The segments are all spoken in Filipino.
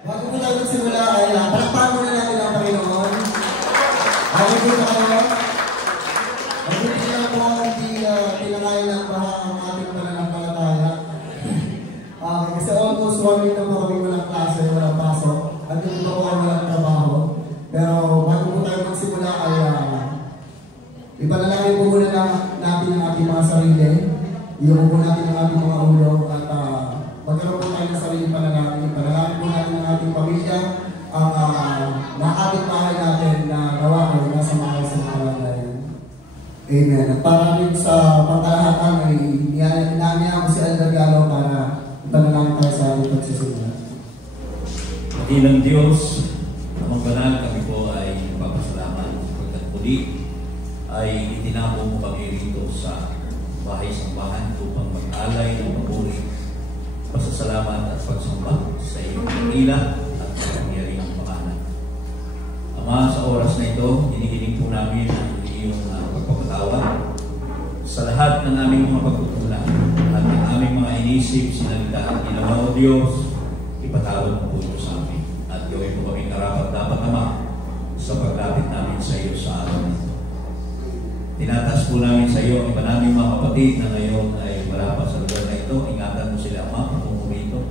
Bago po tayo magsimula ay palakpakan muna natin ang Panginoon. Bago po tayo, mabuti na po hindi pinangayon ng baha ang ating pananampalataya. Kasi almost 1 week na po kami walang klase, walang pasok. At yung iba po ay walang trabaho. Pero bago po tayo magsimula ay ipanalangin po muna natin ang ating mga sarili. Iyon po natin ang ating mga ulo at magkaroon po tayo ng sariling panalangin. Panalangin po natin ang ating pamilya, ang nakakapit bahay natin na gawa ko nasa mga sa kalagayan. Amen. At para rin sa pangkalahatan ay inaniya ko si Elder Galo para ipanalangin tayo sa ating pagsisimula. Dakilang Diyos, namang banal, kami po ay nagpapasalamat sapagkat muli ay itinako mo kami rito sa bahay-sambahan upang mag-alay ng papuri, pasasalamat at pagsamba sa iyong kanila at sa pangyariang pangalan. Ama, sa oras na ito, hinihiling po namin ang iyong pagpapatawad sa lahat ng aming mga pagkukulang at ng aming mga inisip, sinalita at ginawa o Diyos, ipatawad mo po ito sa amin at gawin po kami karapat-dapat naman sa paglapit namin sa iyo sa araw na ito. Tinatas po namin sa iyo ang iba naming mga kapatid na ngayon ay wala pa sa lugar na ito. Ingatan mo sila, Ama, kung umito.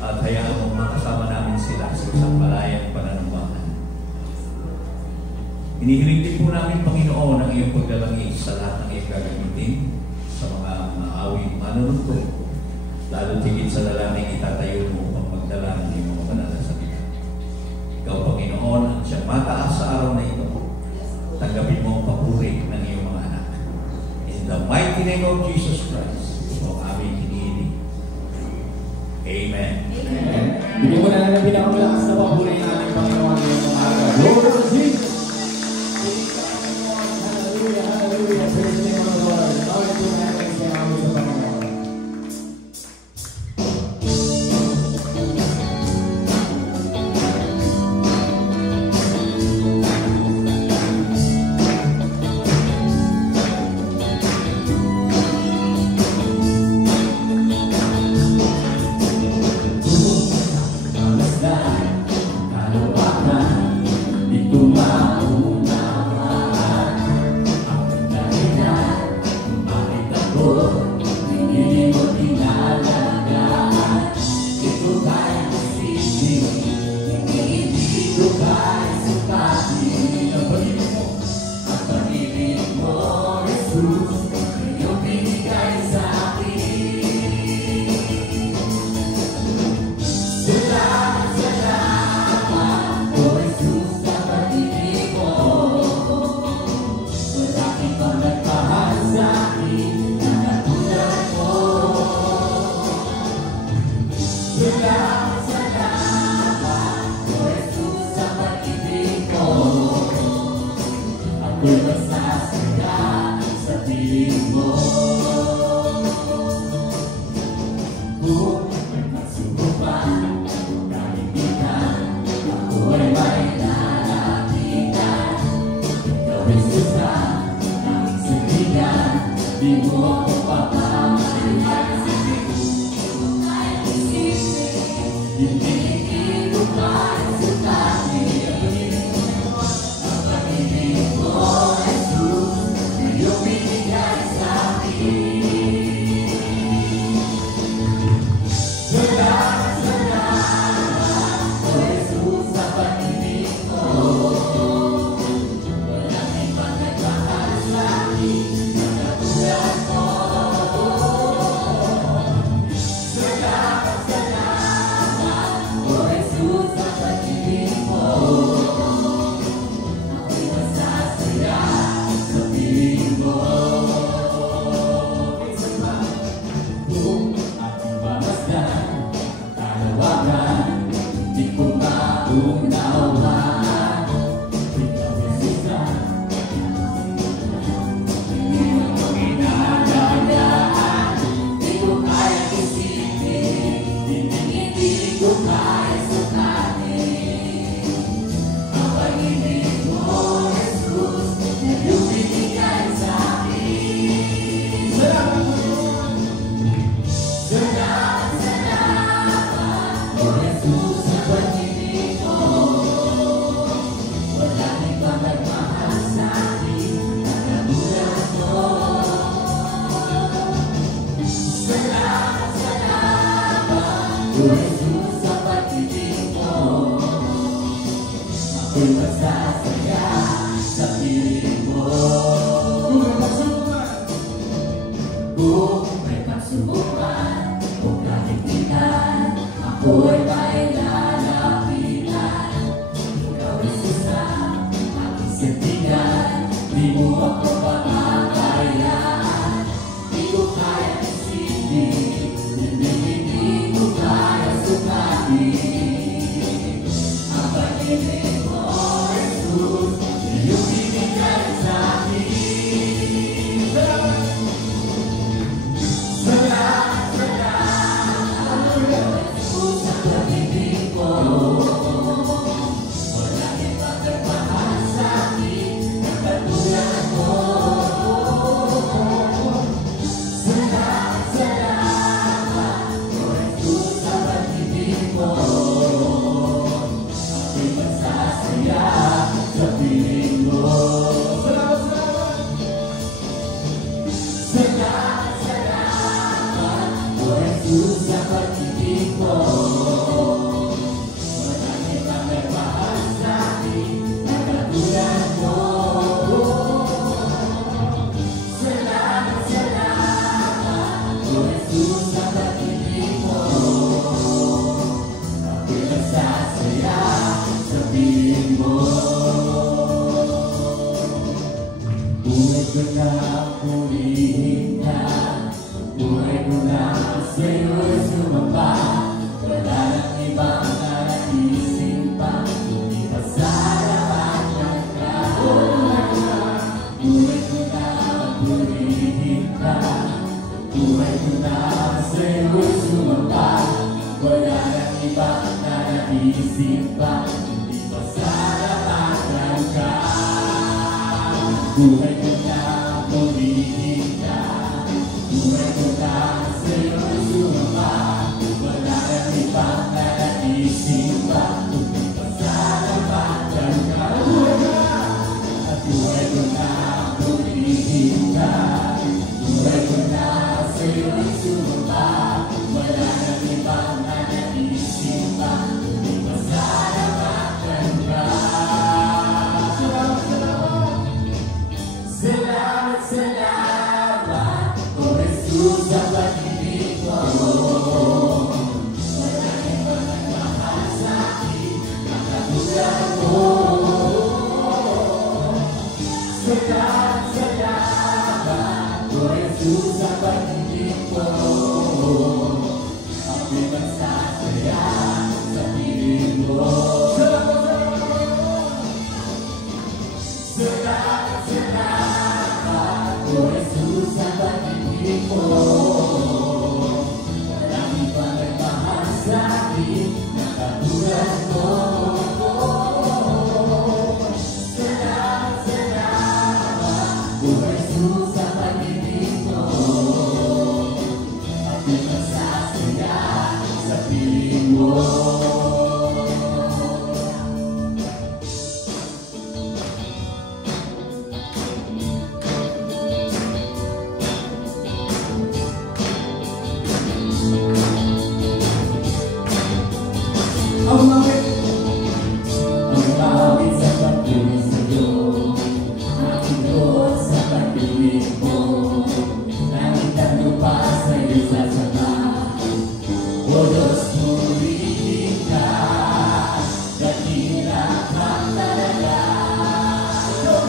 At hayaan mo makasama namin sila sa isang malayang pananumbahan. Inihiling din po namin, Panginoon, ang iyong pagdalangin sa lahat ng iyong gagamitin sa mga awing manunod. Lalo tigit sa dalangin itatayo mo upang magdala ng iyong mga banal na salita. Ikaw, Panginoon, ang siyang mataas sa araw na ito. Tanggapin mo ang papuri ng iyong mga anak. In the mighty name of Jesus Christ, ito ang aming hinihiling. Amen. Amen. Bigyan mo na lang ng pinakamalakas na papuri ng ating Panginoon ngayong mga araw. Glory to Jesus! Hallelujah, hallelujah. Praise the name of the Lord. Bawal po natin sa namin sa Panginoon. Jesus, sa pag-ibig mo, ako'y masasaya sa piling mo. Kung may pagsubok,an o kahigpitan, ako'y may lalapitan. Ikaw, Jesus, ang aking sandigan, di mo ako papapayaan. Di ko kaya isipin, hindi ko kaya sukatin. Ang pag-ibig mo, Jesus, iyong binigay sa akin. Buhay ko na purihin ka, buhay ko na sa'yo'y sumamba. Wala nang ibang naiisip pa, hindi pa sa lahat ka. Buhay ko na purihin ka, buhay ko na sa'yo'y sumamba. Wala nang ibang naiisip pa, hindi pa sa lahat ka. Buhay ko na purihin ka, buhay ko na sa'yo'y sumamba. Wala nang ibang naiisip pa, hindi pa salamatan ka. At buhay ko na purihin ka, buhay ko na sa'yo'y sumamba. Wala nang ibang naiisip pa, hindi pa salamatan ka. Salamat, salamat, O Jesus, sa pag-ibig mo. Maraming pagmamahal sa akin, nakatulad mo. Salamat, salamat, O Jesus, sa pag-ibig mo. Ako'y magsasaya sa piling mo. Salamat, salamat, O Jesus, sa pag-ibig mo. Maraming pagmamahal sa akin, nakatulad mo. Salamat, salamat, O Jesus, sa pag-ibig mo. Ako'y magsasaya sa piling mo. Ang awit sa pagpili sa'yo, aking Diyos sa pag-ibig mo. Langit at lupa sa'yo sasama, O Diyos, purihin ka, dakila kang talaga. Ikaw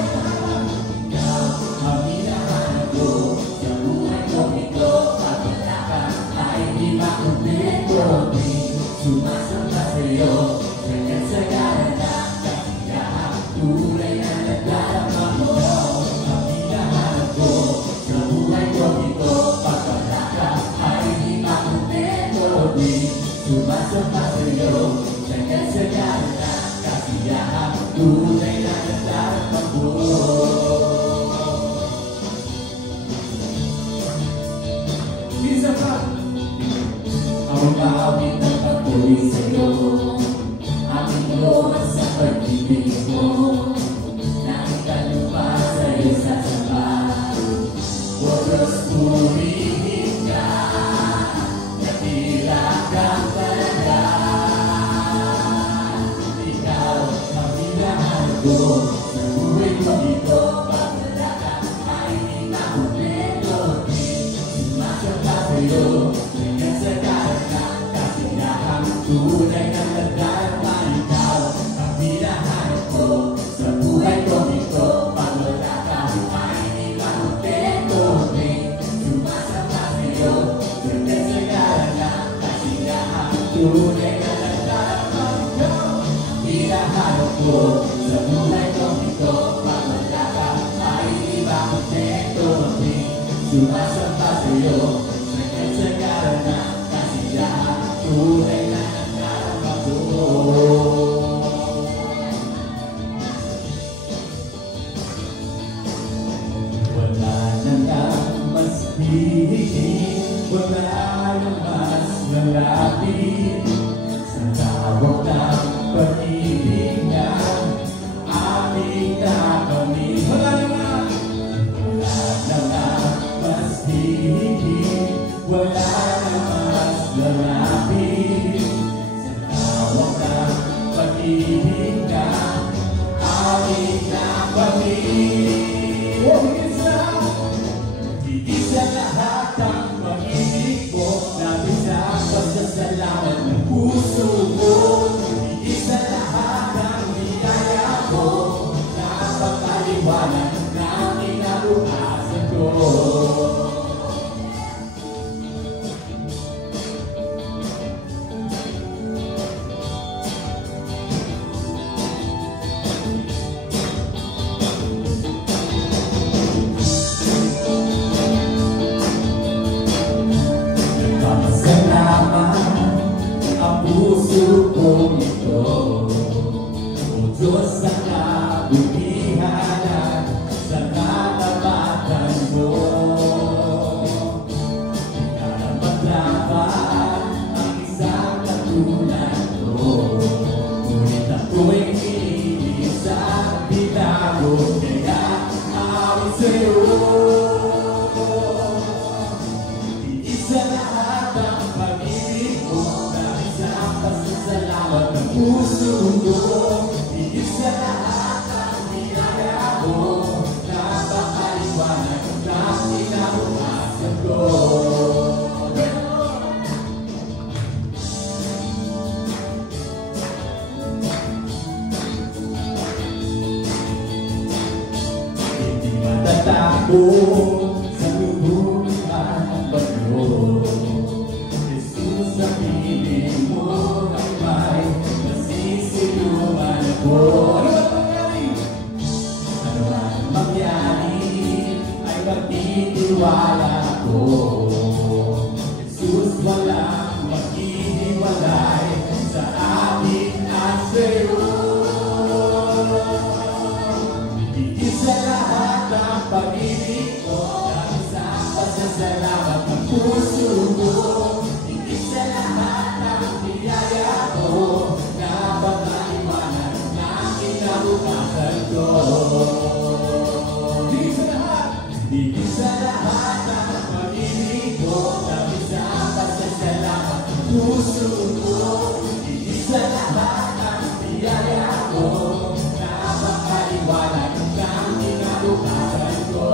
ang hinahanap ko sa buhay kong ito, at wala ka ay di makumpleto. Sumasamba sa'yo, hanggang sa galanak, kasiyahan, tunay na nagdarama mo. Ang hinahanap ko sa buhay kong ito, pag wala ka ay di makumpleto. Sumasamba sa'yo, hanggang sa galanak, kasiyahan, tunay na nagdarama mo. Isa pa! Ang awit ng pagpuli sa'yo, aking Diyos sa pag-ibig mo. Langit at lupa sa'yo sasamba, O Diyos, purihin ka, dakila kang talaga. tunay na nadarama ikaw ang hinahanap ko sa buhay kong ito. Pag wala ka, ay hindi ka kontento. Sumasama sa'yo, sundan sa ngalan ng kasiyahan. Tunay na nadarama ikaw ang hinahanap ko sa buhay kong ito. Pag wala ka, ay hindi ka kontento. Sumasama sa'yo, sundan sa ngalan ng kasiyahan. Tunay na nadarama ko. Wala na lang mas hihigit, wala na mas malapit sa tawag ng pag-ibig na aming nakamit. Wala na lang mas hihigit, wala na mas malapit sa tawag ng pag-ibig na aming nakamit. Isa lahat ang pag-ibig mo, labis ang pasasalamat ng puso ko. Isa lahat ang biyaya ko, napakaliwanag ng kinabukasan ko. Ang puso kong ito, o Diyos sa kabutihan at sa katapatan mo. Pinapaglaban ang isang katulad ko, ngunit ako'y pinili sa binago, kaya awit sa'yo. Isa lahat ang pag-ibig mo, pasasalamat ng puso ko. Isa lahat ang biyaya ko, napakaliwanag ng kinabukasan ko. Hindi matatakot sa lubungan ng bagyo. Jesus, sa piling mo ay may nasisilungan ako. Ano man mangyari ay magtitiwala ako. Jesus, walang maghihiwalay sa akin at sa'yo. Isa lahat ang pag-ibig ko, labis ang pasasalamat ng puso ko. Isa lahat ang biyaya ko, napakaliwanag ng kinabukasan ko. Isa lahat ang pag-ibig ko, labis ang pasasalamat ng puso ko. Isa lahat ang biyaya ko, napakaliwanag ng kinabukasan ko.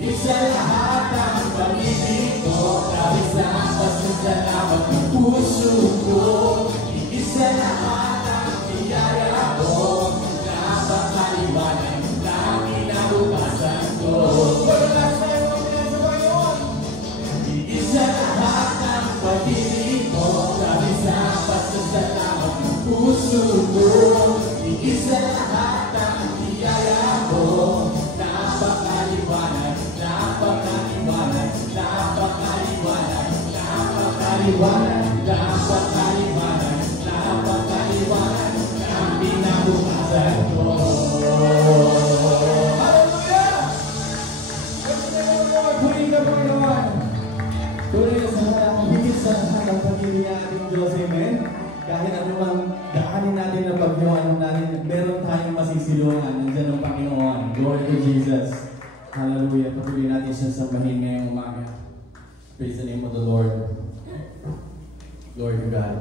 Isa lahat ang pag-ibig ko, labis ang pasasalamat ng puso ko. Isa lahat ang biyaya ko, napakaliwanag ng kinabukasan ko. Isa lahat ang pag-ibig ko, labis ang pasasalamat ng puso ko. Isa lahat ang biyaya ko, napakaliwanag, napakaliwanag, napakaliwanag, napakaliwanag, napakaliwanag, napakaliwanag ng kinabukasan ko. Hallelujah! Purihin ka, Panginoon. Tunay na sa lahat, higit sa lahat ang pag-ibig natin, Diyos, amen? Kahit anumang daanin natin na pagbuhanan natin, meron tayong masisilungan. Nandiyan ang Panginoon. Glory to Jesus. Hallelujah. Patuloy natin siya sambahin ngayong umaga. Praise the name of the Lord. Glory to God.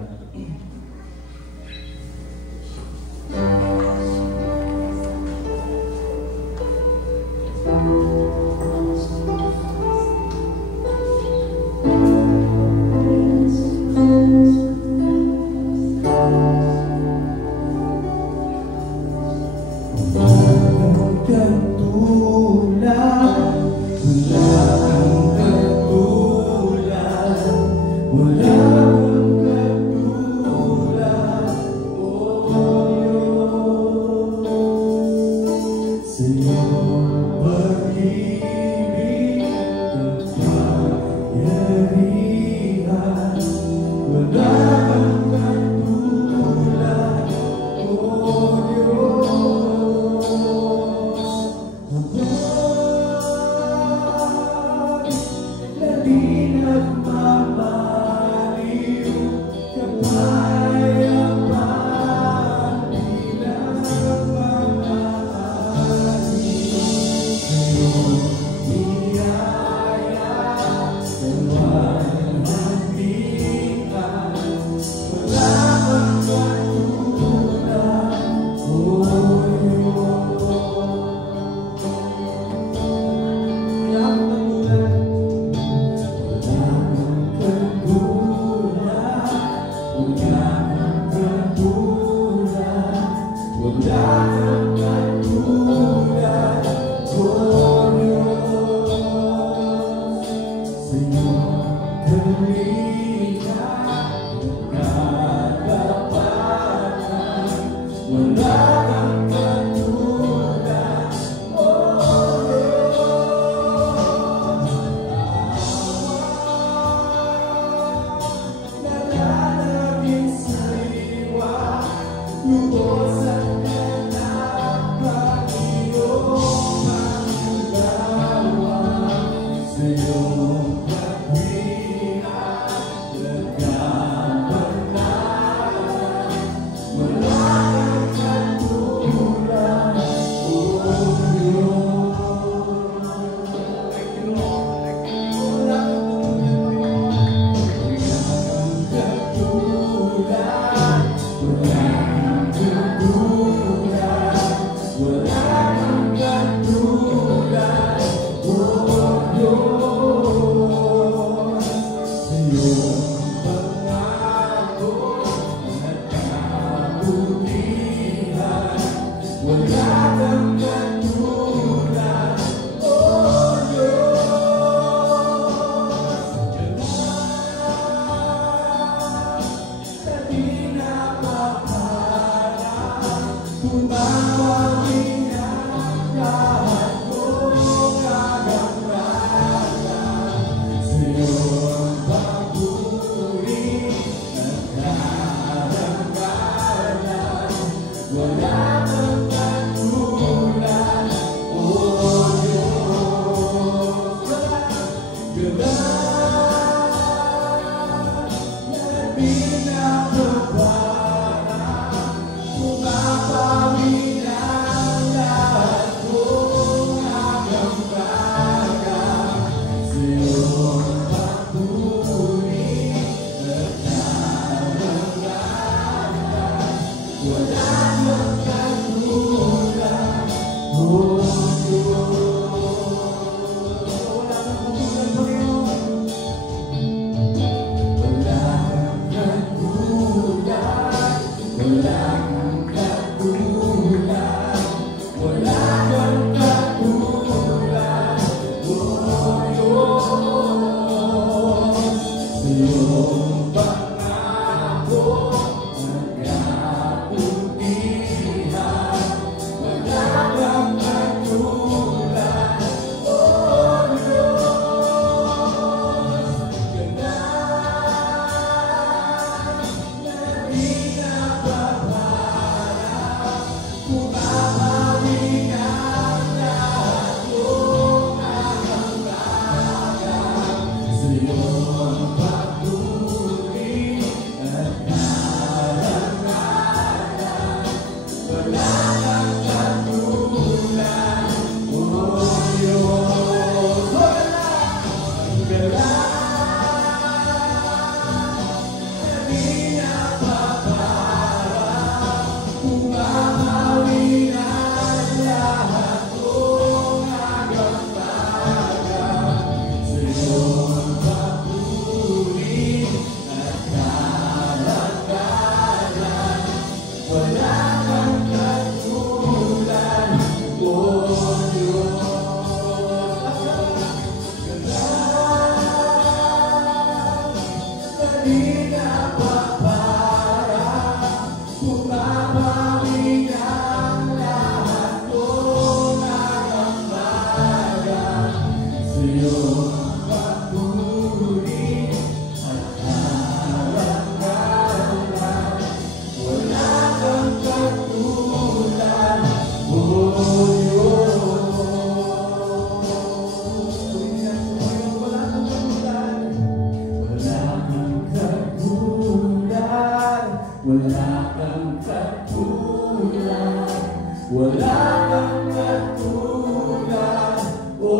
wala kang katulad, O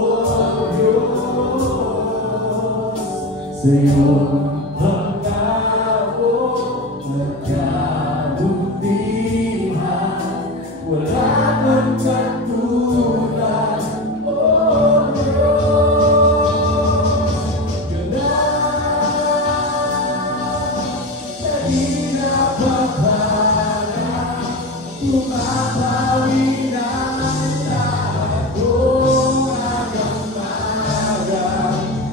Diyos. Sa iyong pangako at kabutihan, wala kang katulad, O Diyos. Ganap na di napaparang, pumapawi ng lahat kong agang-agang.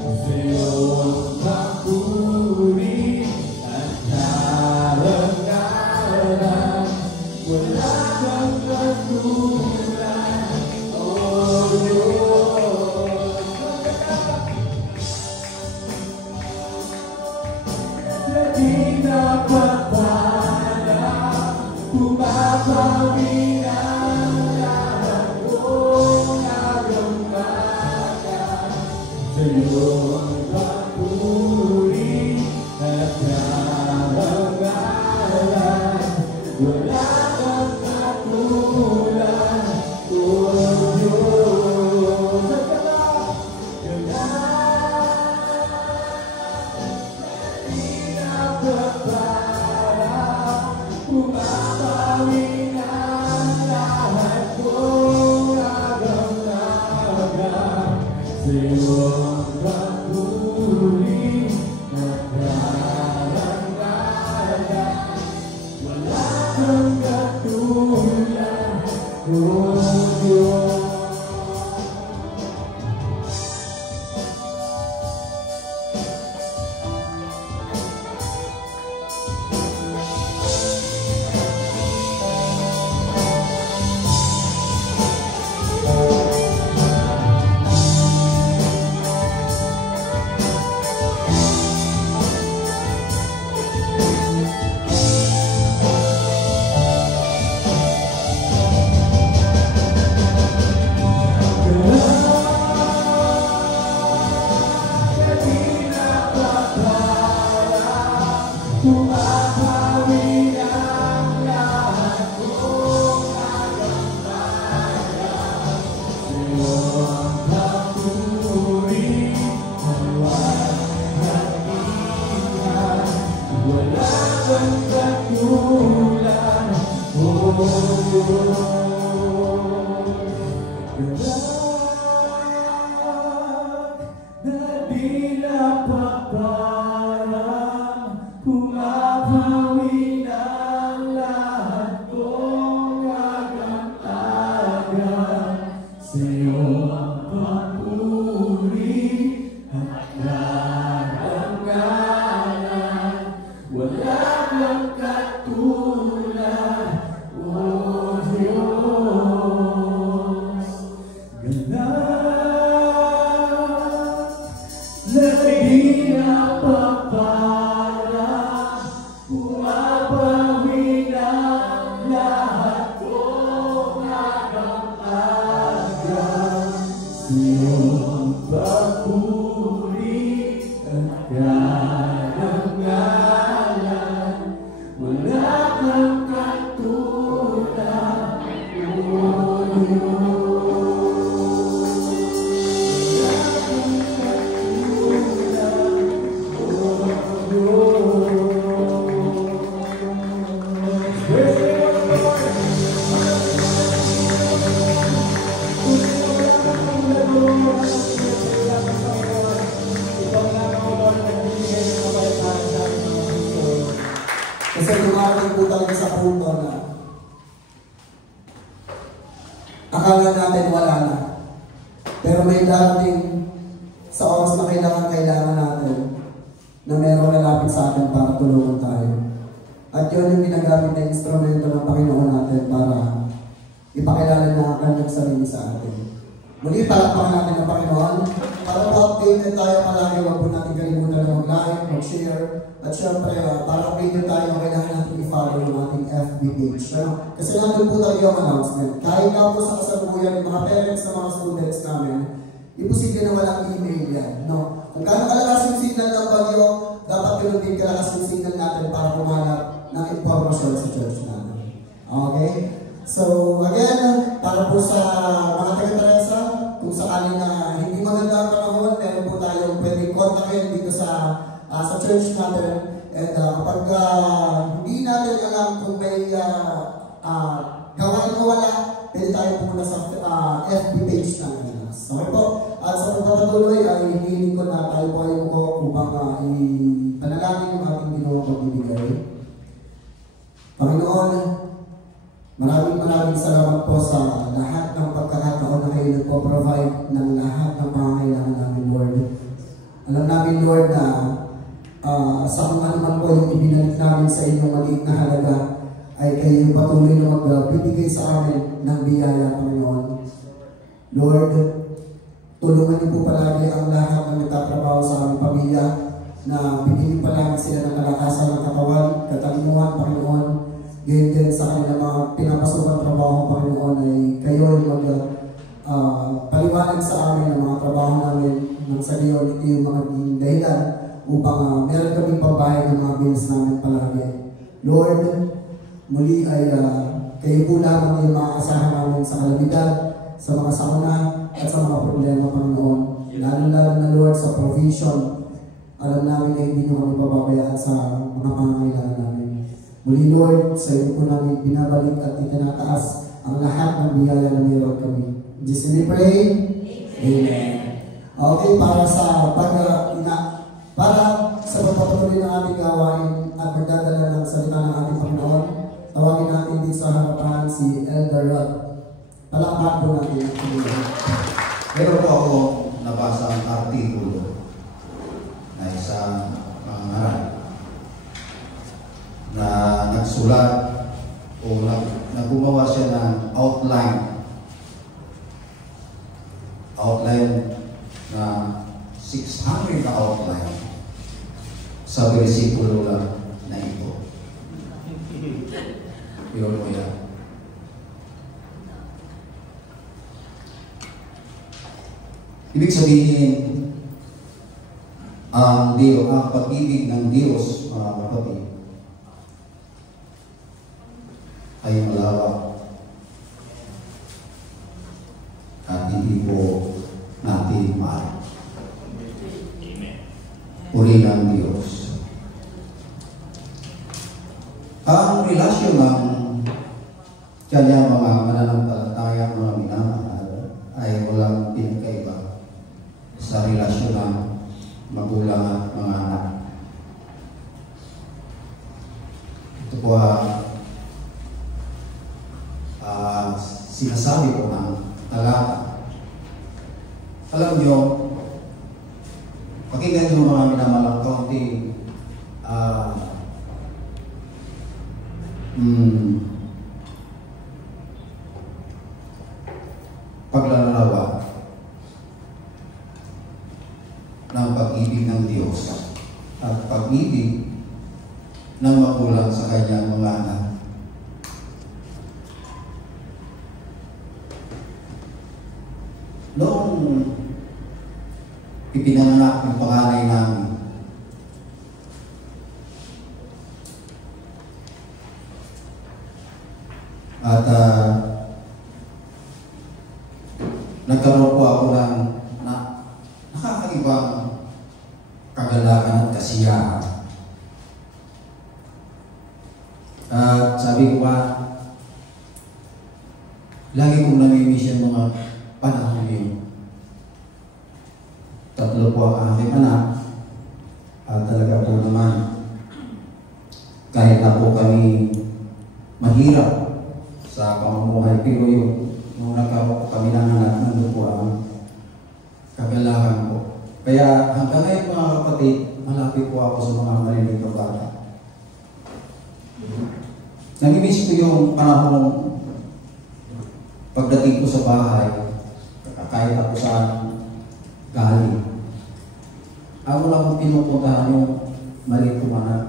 Sa iyong papuri at karangalan, wala kang katulad, O Diyos. Na di napaparang, pumapawi ng lahat kong agang-agang. Sa iyong papuri at karangalan, wala kang katulad, O Diyos. Di napaparang, pumapawi ng lahat kong agang-agang. Sa iyong papuri at karangalan, wala kang katulad, O Diyos. Pumapawi ng lahat kong agang-agang. Sa iyong papuri at walang wala kang katulad, O Diyos. Na di napaparang, pumapawi ng lahat kong agang-agang. Sa iyong papuri at karangalan, wala kang katulad, O Diyos. Ganap na di napaparang, pumapawi ng lahat kong agang-agang. Sa iyong papuri at karangalan, wala kang katulad, O Diyos. Kasi dumarating po talaga sa punto na akala natin wala na. Pero may darating sa oras na kailangan natin na merong lalapit sa atin para tulungan tayo. At yun yung ginagamit na instrumento ng Panginoon natin para ipakilala na ang kanyang sarili sa atin. Muli, palakpakan natin ang Panginoon. Para po updated tayo palagi, huwag po natin kalimutan na mag-like, mag-share. At syempre, para updated tayo, kailangan natin i-follow yung ating FB page. Kasi nandun po tayo yung announcement. Kahit na po sa kasalukuyan ng mga parents na mga students namin, imposible na walang email yan. No? Kung gano'ng kalakas yung signal ng bagyo, dapat gano'n din kalakas yung signal natin para kumalap ng informasyon sa church natin. Okay? So, again, akin dito sa church natin. And kapag hindi natin alam kung may gawain na wala, pwede tayo pumunta sa FB page natin. Okay po? At sa pagpapatuloy ay hinihiling ko na tayo po ay umuko upang ipanalangin yung ating ginawang pagbibigay. Panginoon, maraming salamat po sa lahat ng pagkakataon na kayo nagpo-provide ng lahat ng pangangailangan namin, Lord. Alam namin, Lord, na sa kung ano man po yung ibinalik namin sa inyong maliit na halaga, ay kayo patuloy na magbibigay sa amin ng biyaya, Panginoon. Lord, tulungan niyo po palagi ang lahat ng nagtatrabaho sa aming pamilya na bibigyan palagi sila ng kalakasan ng katawan, katalinuhan, Panginoon. Ganyan din sa kanilang mga pinapasukan trabaho, Panginoon, ay kayo ay paliwanag sa amin ng mga trabaho namin ng sa gayon, ito yung mga dahilan upang meron kaming pambayad ng mga bills namin palagi. Lord, muli ay kayo po lamang yung maaasahan namin sa kalamidad, sa mga sakuna, at sa mga problema, Panginoon. Lalo-lalo na, Lord, sa provision. Alam namin na hindi nyo kami pababayaan sa mga pangangailangan namin. Muli, Lord, sa iyo po namin binabalik at itinataas ang lahat ng biyaya na meron kami. In Jesus' name we pray. Amen. Okay, para sa pagpapatuloy ng ating gawain at magdadala ng salita ng ating Panginoon, tawagin natin din sa harapan si Elder Rod. Palakpakan po natin ang Panginoon. Meron po ako nabasa ang artikulo na isang mangaral na nagsulat o naggumawa siya ng outline na 600 na outline sa bersikulo lang na ito. Yun mo yan. Ibig sabihin, ang pag-ibig ng Diyos, mga kapatid, ay malawak at hindi po natin maaari. Puri ng Diyos. Ang relasyon ng kanya mga mananampalataya, mga minamahal, ay walang pinagkaiba sa relasyon ng magulang at mga anak. Ito po sinasabi ko ng talata. Alam nyo, pakinggan nyo mga minamalang kaunting paglalarawan ng pag-ibig ng Diyos at pag-ibig ng magulang sa kanyang mga anak. Noong ipinanganak yung panganay namin, at nagkaroon po ako ng nakakaibang kagalakan at kasiyahan. At sabi ko pa, lagi kong namimiss yung mga panahon yun. 3 po ang aking anak. At talaga po naman, kahit na po kami mahirap sa pamumuhay, pero nung nagkaroon kami ng anak, nandun po ang kagalakan po. Kaya hanggang ngayon mga kapatid, malapit po ako sa mga marinig na bata. Namimiss ko yung panahon pagdating ko sa bahay, kahit ako saan galing. Ako lang pinupuntahan yung maliit kong anak.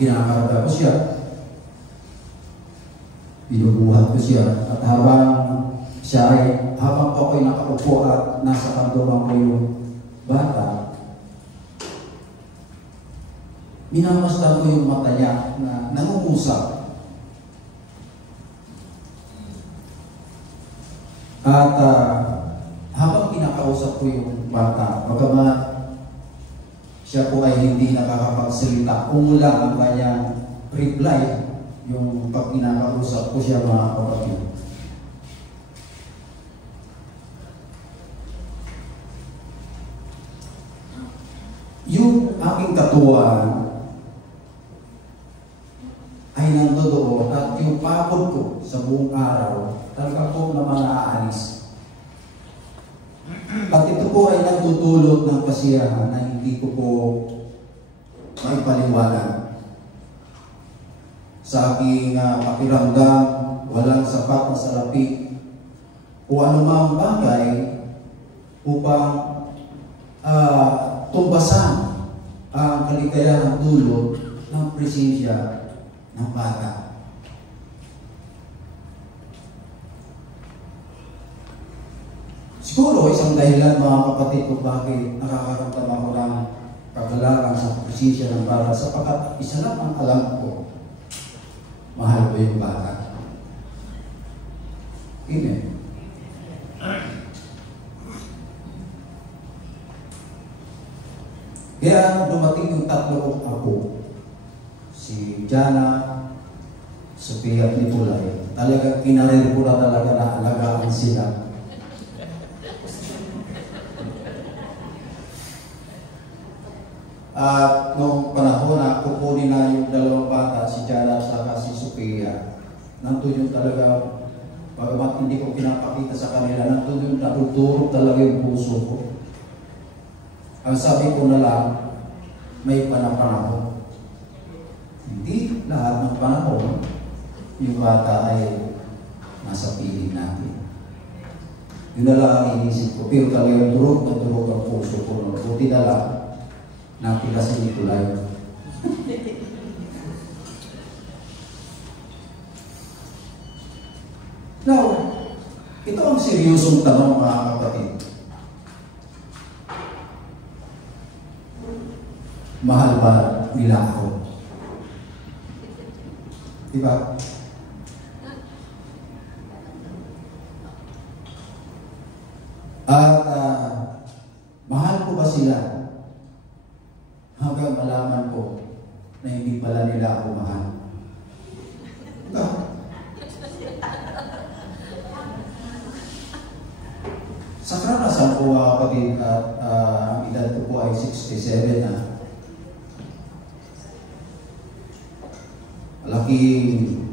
Pinakarga ko siya. Binubuhat ko siya. At habang ako ay nakaupo at nasa kanduran ko yung bata, minamasdan ko yung mata niya na nangungusap. At habang kinakausap po yung bata. Bagamat siya po ay hindi nakakapagsalita, umulang ang kanyang reply yung pag kinakausap ko siya, mga kapatid. Yung aking katuwaan ay nandoon at yung pagod ko sa buong araw talaga po naman naaalis. At ito po ay nagtutulot ng kasiyahan na hindi ko po maipaliwanag. Sa aking pakiramdam, walang sapat na salapi o anumang bagay upang tumbasan ang kaligayahan dulot ng presensya ng bata. Siguro isang dahilan, mga kapatid, kung bakit nakakaramdam ako ng kagalakan sa presensya ng bata sapagkat isa lang ang alam ko, mahal ko yung bata. Amen. Kaya dumating yung tatlo kong apo, si Jana, Sophia at Nicolay, talagang kinarir ko na talaga na alagaan sila. At nung panahon na kukunin na yung dalawang bata, si Jana at saka si Sophia, nandun yung talaga, bagamat hindi ko pinapakita sa kanila, nandun yung natuturo talaga yung puso ko. Ang sabi ko na lang, may panahon. Hindi lahat ng panahon, yung bata ay nasa piling natin. Yun na lang ang inisip ko. Pero talagang durog na durog ang puso ko. Buti na lang, napila si Nicolay. Now, ito ang seryosong tanong, mga kapatid. Mahal ba nila ako? Diba? At mahal ko ba sila? Hanggang malaman ko na hindi pala nila ako mahal. Diba? Sa karanasan ko, mga kapatid, at ang edad ko po ay 67 na. Malaking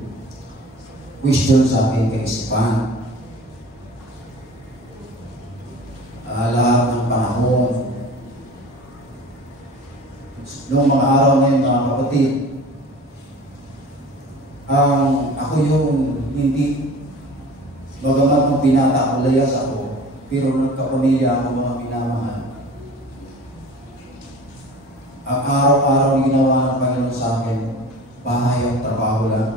question sa akin kay Span. Lahat ng panahon. Noong mga araw na yun, mga kapatid, ako yung hindi, bagamat ng binata o layas ako, pero nagkapamilya ako, mga minamahal. Ang araw-araw ginawa ng Panginoon sa akin, bahay ang trabaho lang.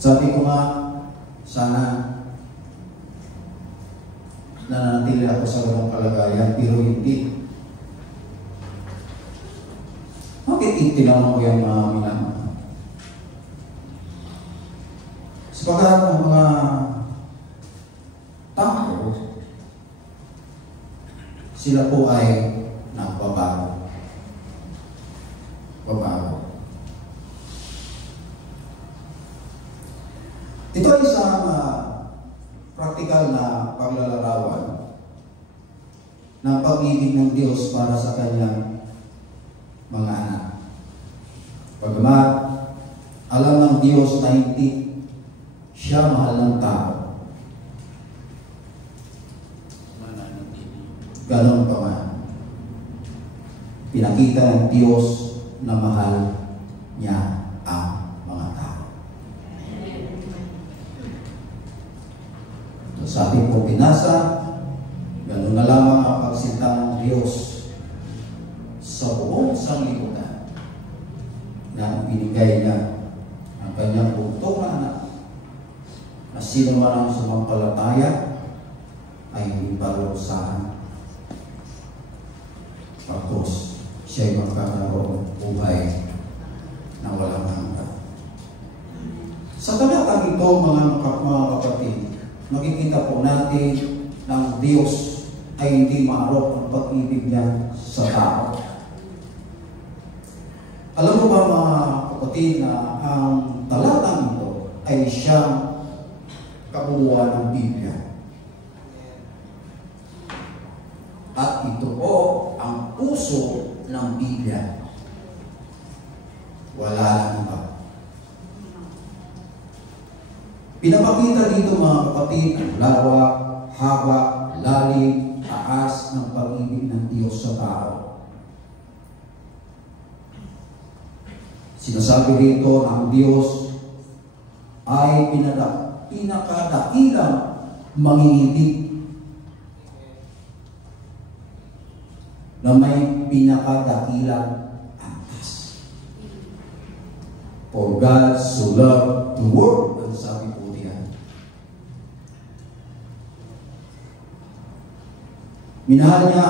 Sabi ko nga, sana nananatili ako sa ganong kalagayan, pero hindi. Bakit itinanong ko yung mga minamahal? Sapagkat ang mga tao, sila po ay nagbabago. Babago. Ito ay isang praktikal na paglalarawan ng pag-ibig ng Diyos para sa kanyang mga anak. Pagkamat alam ng Diyos na hindi siya mahal ng tao, ganon pa man, pinakita ng Diyos na mahal niya ang mga tao. So, sa ating po pinasa, ganon na lamang ang pagsinta ng Diyos sa buong sanglibutan na binigay niya ang kanyang buntong anak na sino man ang sumampalataya ay hindi parusahan. Pagkos siya'y magkakaroon buhay na walang hanggan. Sa talatang ito, mga kapatid, makikita po natin ng Diyos ay hindi maarok ang pag-ibig niya sa tao. Alam mo ba mga kapatid na ang talatang ito ay siyang kabuuan ng Biblia. At ito po ang puso ng Biblia. Wala lang iba. Pinapakita dito mga kapatid ang lawak, haba, lalim, taas ng pag-ibig ng Diyos sa tao. Sinasabi dito na ang Diyos ay pinakadakilang manginginig na may pinakadakilang antas. For God so loved the world, ang sabi po diyan. Minahal niya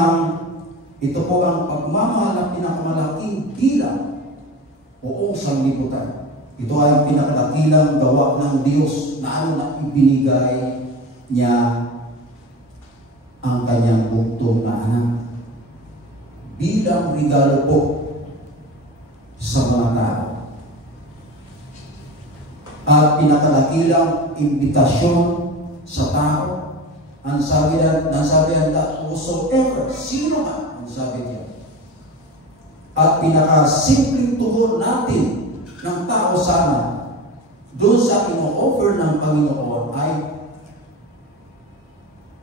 ito po ang pagmamahal ng pinakamalaking bilang buong sanglibutan. Ito ay ang pinakadakilang gawa ng Diyos na na ibinigay niya ang kanyang bugtong na anak bilang regalo po sa mga tao. At pinakadakilang imbitasyon sa tao, ang sabi that whosoever, sino man, ang sabi niya. At pinakasimpleng tugon natin ng tao sana doon sa ino-offer ng Panginoon ay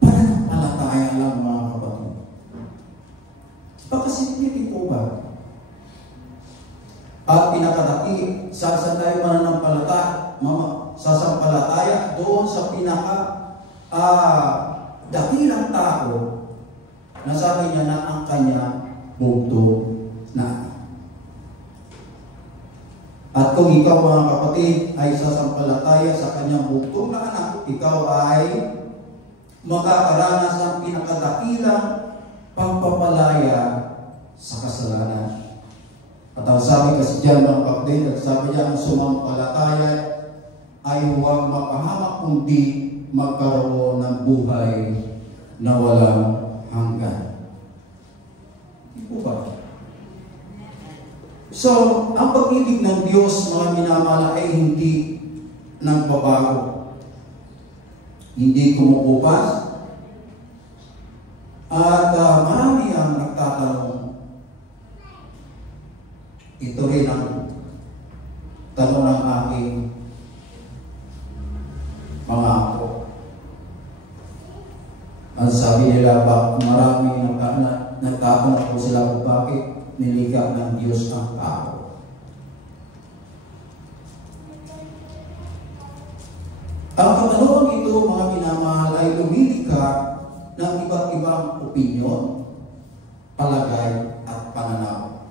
pananampalataya lang mga kapatid. Pagkasimple po ba? At pinakadaki, saan tayo sasampalataya doon sa dakilang tao na sabi niya na ang kanya bugto na. At kung ikaw mga kapatid ay sasampalataya sa kanyang bugtong na anak, ikaw ay makakaranas ng pinakadakilang pagpapalaya sa kasalanan. At ang sabi kasi dyan mga kapatid, at sabi niya ang sumampalataya ay huwag mapahamak kundi magkaroon ng buhay na walang hanggan. Di po ba? So, ang pag-ibig ng Diyos, mga minamahal, ay hindi nagbabago. Hindi kumukupas. At marami ang nagtatanong. Ito rin ang tanong ng aking mga apo. Ang sabi nila, maraming nagtatanong po sila kung bakit nilikha ng Diyos ang tao. Ang katanungan ito, mga minamahal, ay lumilikha ng iba't ibang opinyon, palagay at pananaw.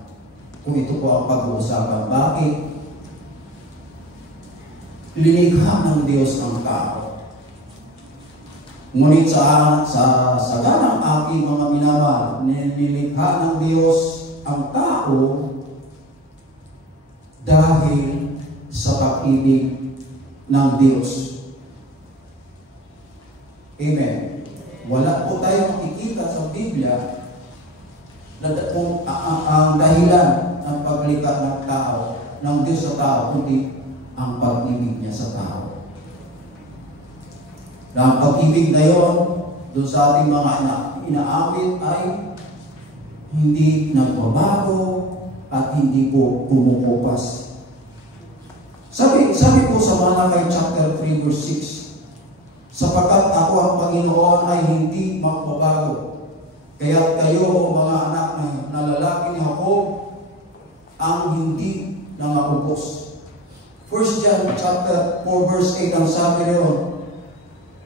Kung ito po ang pag-uusapan, bakit linikha ng Diyos ang tao? Ngunit sa ganang aking mga minamahal, nilikha ng Diyos ang tao dahil sa pag-ibig ng Diyos. Amen. Wala po tayong makikita sa Biblia na kung ang dahilan ng paglikha ng tao, ng Diyos sa tao, kundi ang pag-ibig niya sa tao. Na ang pag-ibig na yon, doon sa ating mga inaawit ay hindi nagbabago at hindi po kumukupas. Sabi po sa Malakay chapter 3 verse 6, sapagkat ako ang Panginoon ay hindi magbabago. Kaya kayo mga anak na lalaki ni Jacob ang hindi nangakupos. 1 John chapter 4 verse 8 ang sabi rin,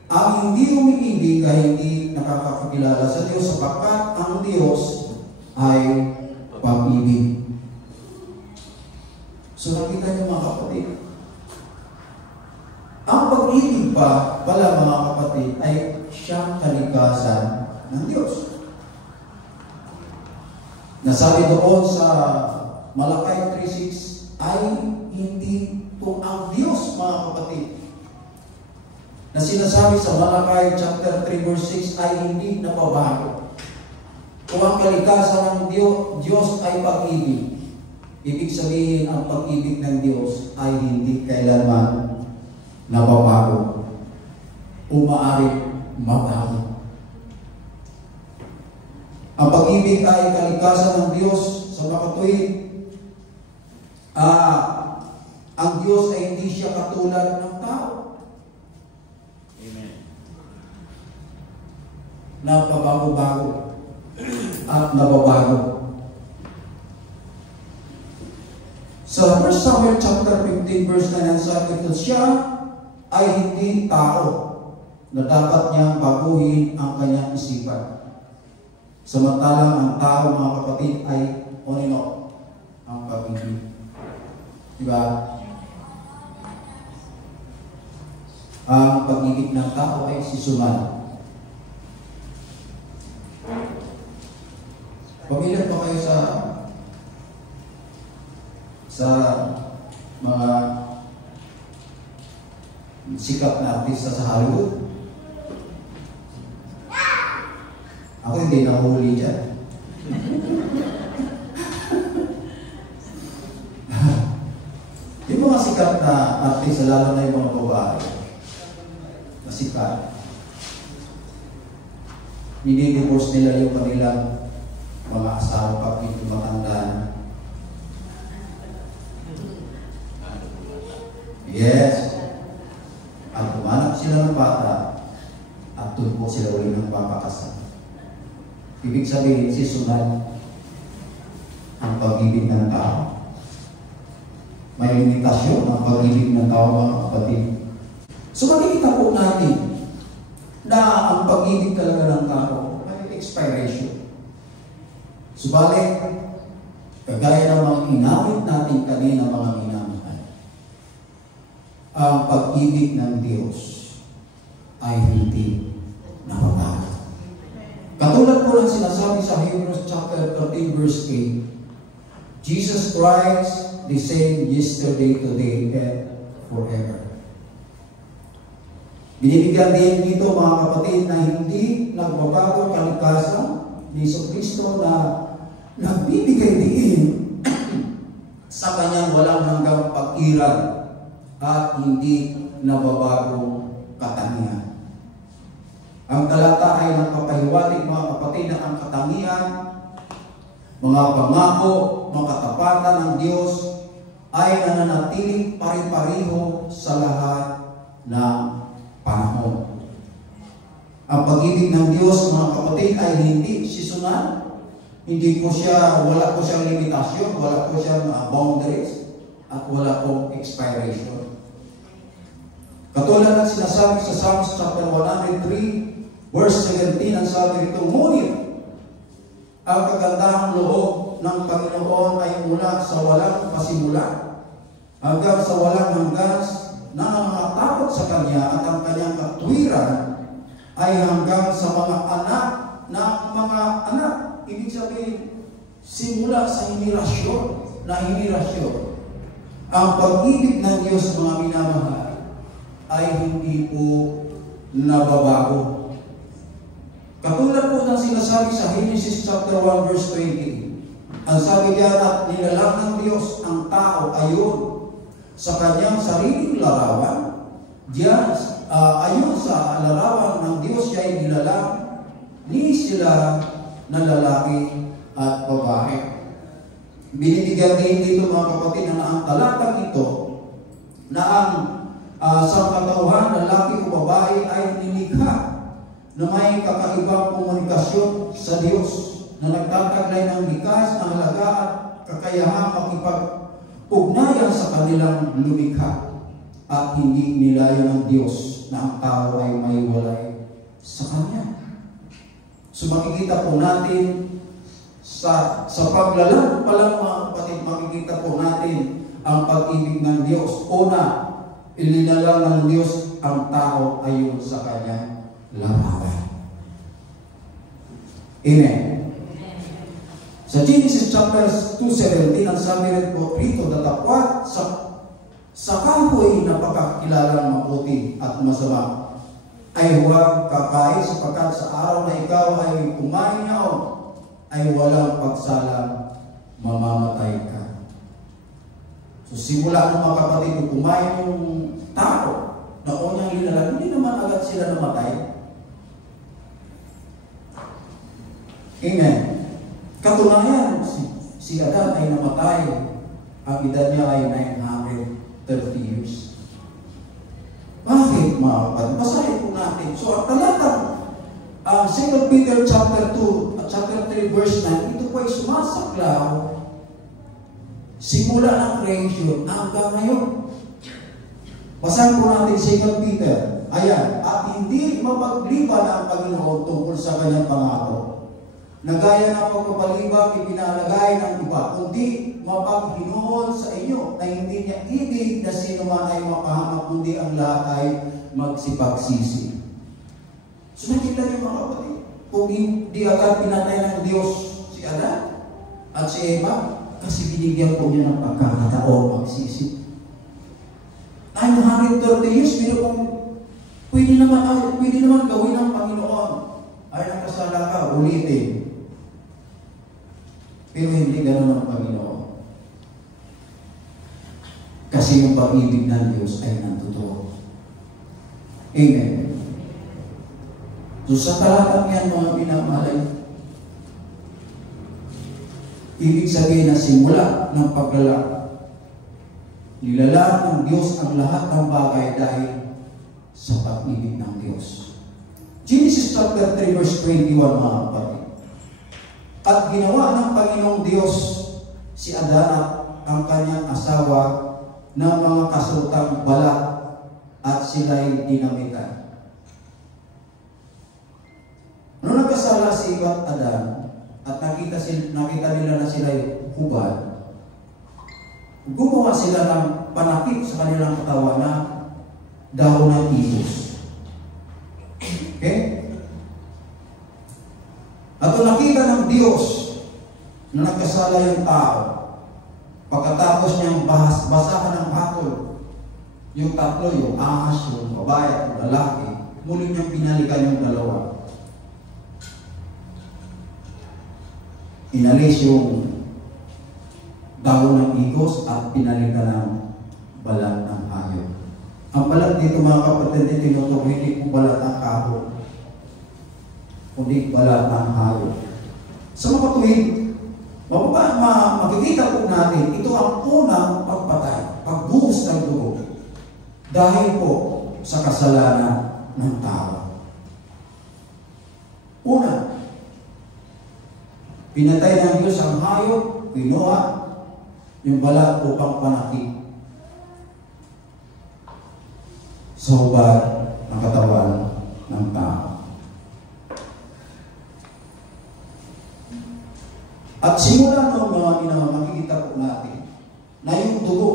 ang hindi umiibig ay hindi nakakakilala sa Diyos sapagkat ang Diyos ay pag-ibig. So nakita niyo mga kapatid, ang pag-ibig pa pala mga kapatid ay siyang kalikasan ng Diyos. Nasabi doon sa Malakay 3:6 ay hindi po ang Diyos mga kapatid na sinasabi sa Malakay chapter 3 verse 6 ay hindi napabago. Kung ang kalikasan ng Diyos ay pag-ibig, ibig sabihin ang pag-ibig ng Diyos ay hindi kailanman nababago o maaaring mabago. Ang pag-ibig ay kalikasan ng Diyos sa makatuwid. Ang Diyos ay hindi siya katulad ng tao. Amen. Na pabago-bago at nababago. Sa 1 Samuel chapter 15 verse 9 sabi ito, siya ay hindi tao na dapat niyang baguhin ang kanyang isipan. Samantalang ang tao, mga kapatid, ay onino ang pag-ibig. Diba? Ang pag-ibig ng tao ay seasonal. Pamilyar pa kayo sa mga sikat na artista sa Hollywood? Ako hindi nahuli dyan. Yung mga sikat na artista, lalo na yung mga babae, na sikat, nidi-divorce nila yung kanilang mga asawa pag hindi matanda na. Yes. At tumanap sila ng bata at doon po sila uli ng papakasal. Ibig sabihin, seasonal ang pag-ibig ng tao. May limitasyon ang pag-ibig ng tao, mga kapatid. So makikita po natin na ang pag-ibig talaga ng tao may expiration. Subalit, kagaya ng mga inawit natin kanina, mga minamahal, ang pag-ibig ng Diyos ay hindi nababago. Katulad po ng sinasabi sa Hebrews chapter 13 verse 8, Jesus Christ the same yesterday, today, and forever. Binibigyan din dito, mga kapatid, na hindi nagbabago ang kalikasan ni Jesucristo na nagbibigay din sa kanyang walang hanggang pag-iral at hindi nababagong katangian. Ang talata ay nagpapahiwatig, mga kapatid, na ang katangian, mga pangako, mga katapatan ng Diyos ay nananatiling pari-pariho sa lahat ng panahon. Ang pag-ibig ng Diyos, mga kapatid, ay hindi seasonal. Hindi po siya, wala po siyang limitasyon, wala po siyang boundaries, at wala pong expiration. Katulad ng sinasabi sa Psalms chapter 103, verse 17, ang sabi rito, ngunit ang kagandahang loob ng Panginoon ay mula sa walang pasimula hanggang sa walang hanggas na nangangatakot sa Kanya, at ang Kanyang katwiran ay hanggang sa mga anak ng mga anak. Ibig sabihin, simula sa henerasyon na henerasyon. Ang pag-ibig ng Diyos, mga minamahal, ay hindi po nababago. Katulad po ng sinasabi sa Genesis chapter 1 verse 20. Ang sabi diyan, at nilalang ng Diyos ang tao ayon sa kanyang sariling larawan. Diyan, ayon sa larawan ng Diyos siya ay nilalang, ni sila na lalaki at babae. Binibigyan din dito, mga kapatid, na ang talatang ito na ang sa katauhan, lalaki o babae ay nilikha na may kakaibang komunikasyon sa Diyos na nagtataglay ng likas, ng halaga at kakayahang makipag-ugnayan sa kanilang lumikha, at hindi nilayan ng Diyos na ang tao ay may walay sa Kanya. So makikita po natin sa paglalang pa lang, mga kapatid, makikita po natin ang pag-ibig ng Diyos. Una, ilinalang ng Diyos ang tao ayon sa Kanyang larawan. Amen. Sa Genesis chapter 2:17, ang sabi rin po rito, datapwat sa kahoy napakakilalang mabuti at masama, ay huwag kakain sapagkat sa araw na ikaw ay kumain niyaon ay walang pagsalang mamamatay ka. So simula ng mga kapatid kung kumain yung tao na unang linalag, hindi naman agad sila namatay. Amen. Katunayan, si Adan ay namatay. Ang edad niya ay 930 years. Bakit mga kapatid? Basahin po natin. So, talatang 2 Peter chapter 2 at chapter 3 verse 9, ito po ay sumasaklaw simula ng creation hanggang ngayon. Basahin po natin 2 Peter. Ayan, at hindi mapagliban ang Panginoon tungkol sa kanyang pangako. Na gaya ng pagpapalibag ipinalagay ng iba, kundi mapaghinuon sa inyo na hindi niya ibig na sino man ay makahamak, kundi ang lahat ay magsipagsisi. So nakita niyo mga kapatid, kung hindi agad pinatay ng Diyos si Adan at si Eva, kasi binigyan po niya ng pagkakataon magsisi. 930 years, pero kung pwede naman gawin ng Panginoon, ay nakasala ka, ulitin. Pero hindi ganoon ang Panginoon. Kasi yung pag-ibig ng Diyos ay nandotoo. Amen. So sa talatang yan mga pinamahalay, ibig sabihin na simula ng paglalak, nilalaan ng Diyos ang lahat ng bagay dahil sa pag-ibig ng Diyos. Genesis chapter 3 verse 21 mga kapatid. At ginawa ng Panginoong Diyos si Adan at ang kanyang asawa ng mga kasultang balat at sila'y dinamitan. Nung nagkasala si Eva at Adan at nakita nila na sila'y hubad, gumawa sila ng panakip sa kanilang katawan na dahon ng ibos. Okay? At nakita ng Diyos na nagkasala yung tao, pagkatapos niyang basahan ng hatol, yung tatlo, yung ahas, yung babae at yung lalaki, muli niyang pinalikan yung dalawa. Inalis yung dahon ng igos at pinalikan ng balat ng hayop. Ang balat dito mga kapatid, tinutukoy hindi po balat ng kahoy, kundi balat ng hayop. Sa mga tuwid, makikita po natin, ito ang unang pagpatay, pagbuhos ng dugo, dahil po sa kasalanan ng tao. Una, pinatay ng Diyos ang hayop, kinuha yung balat upang panakip sa hubad ng katawan ng tao. At simula noong mga makikita po natin na yung dugo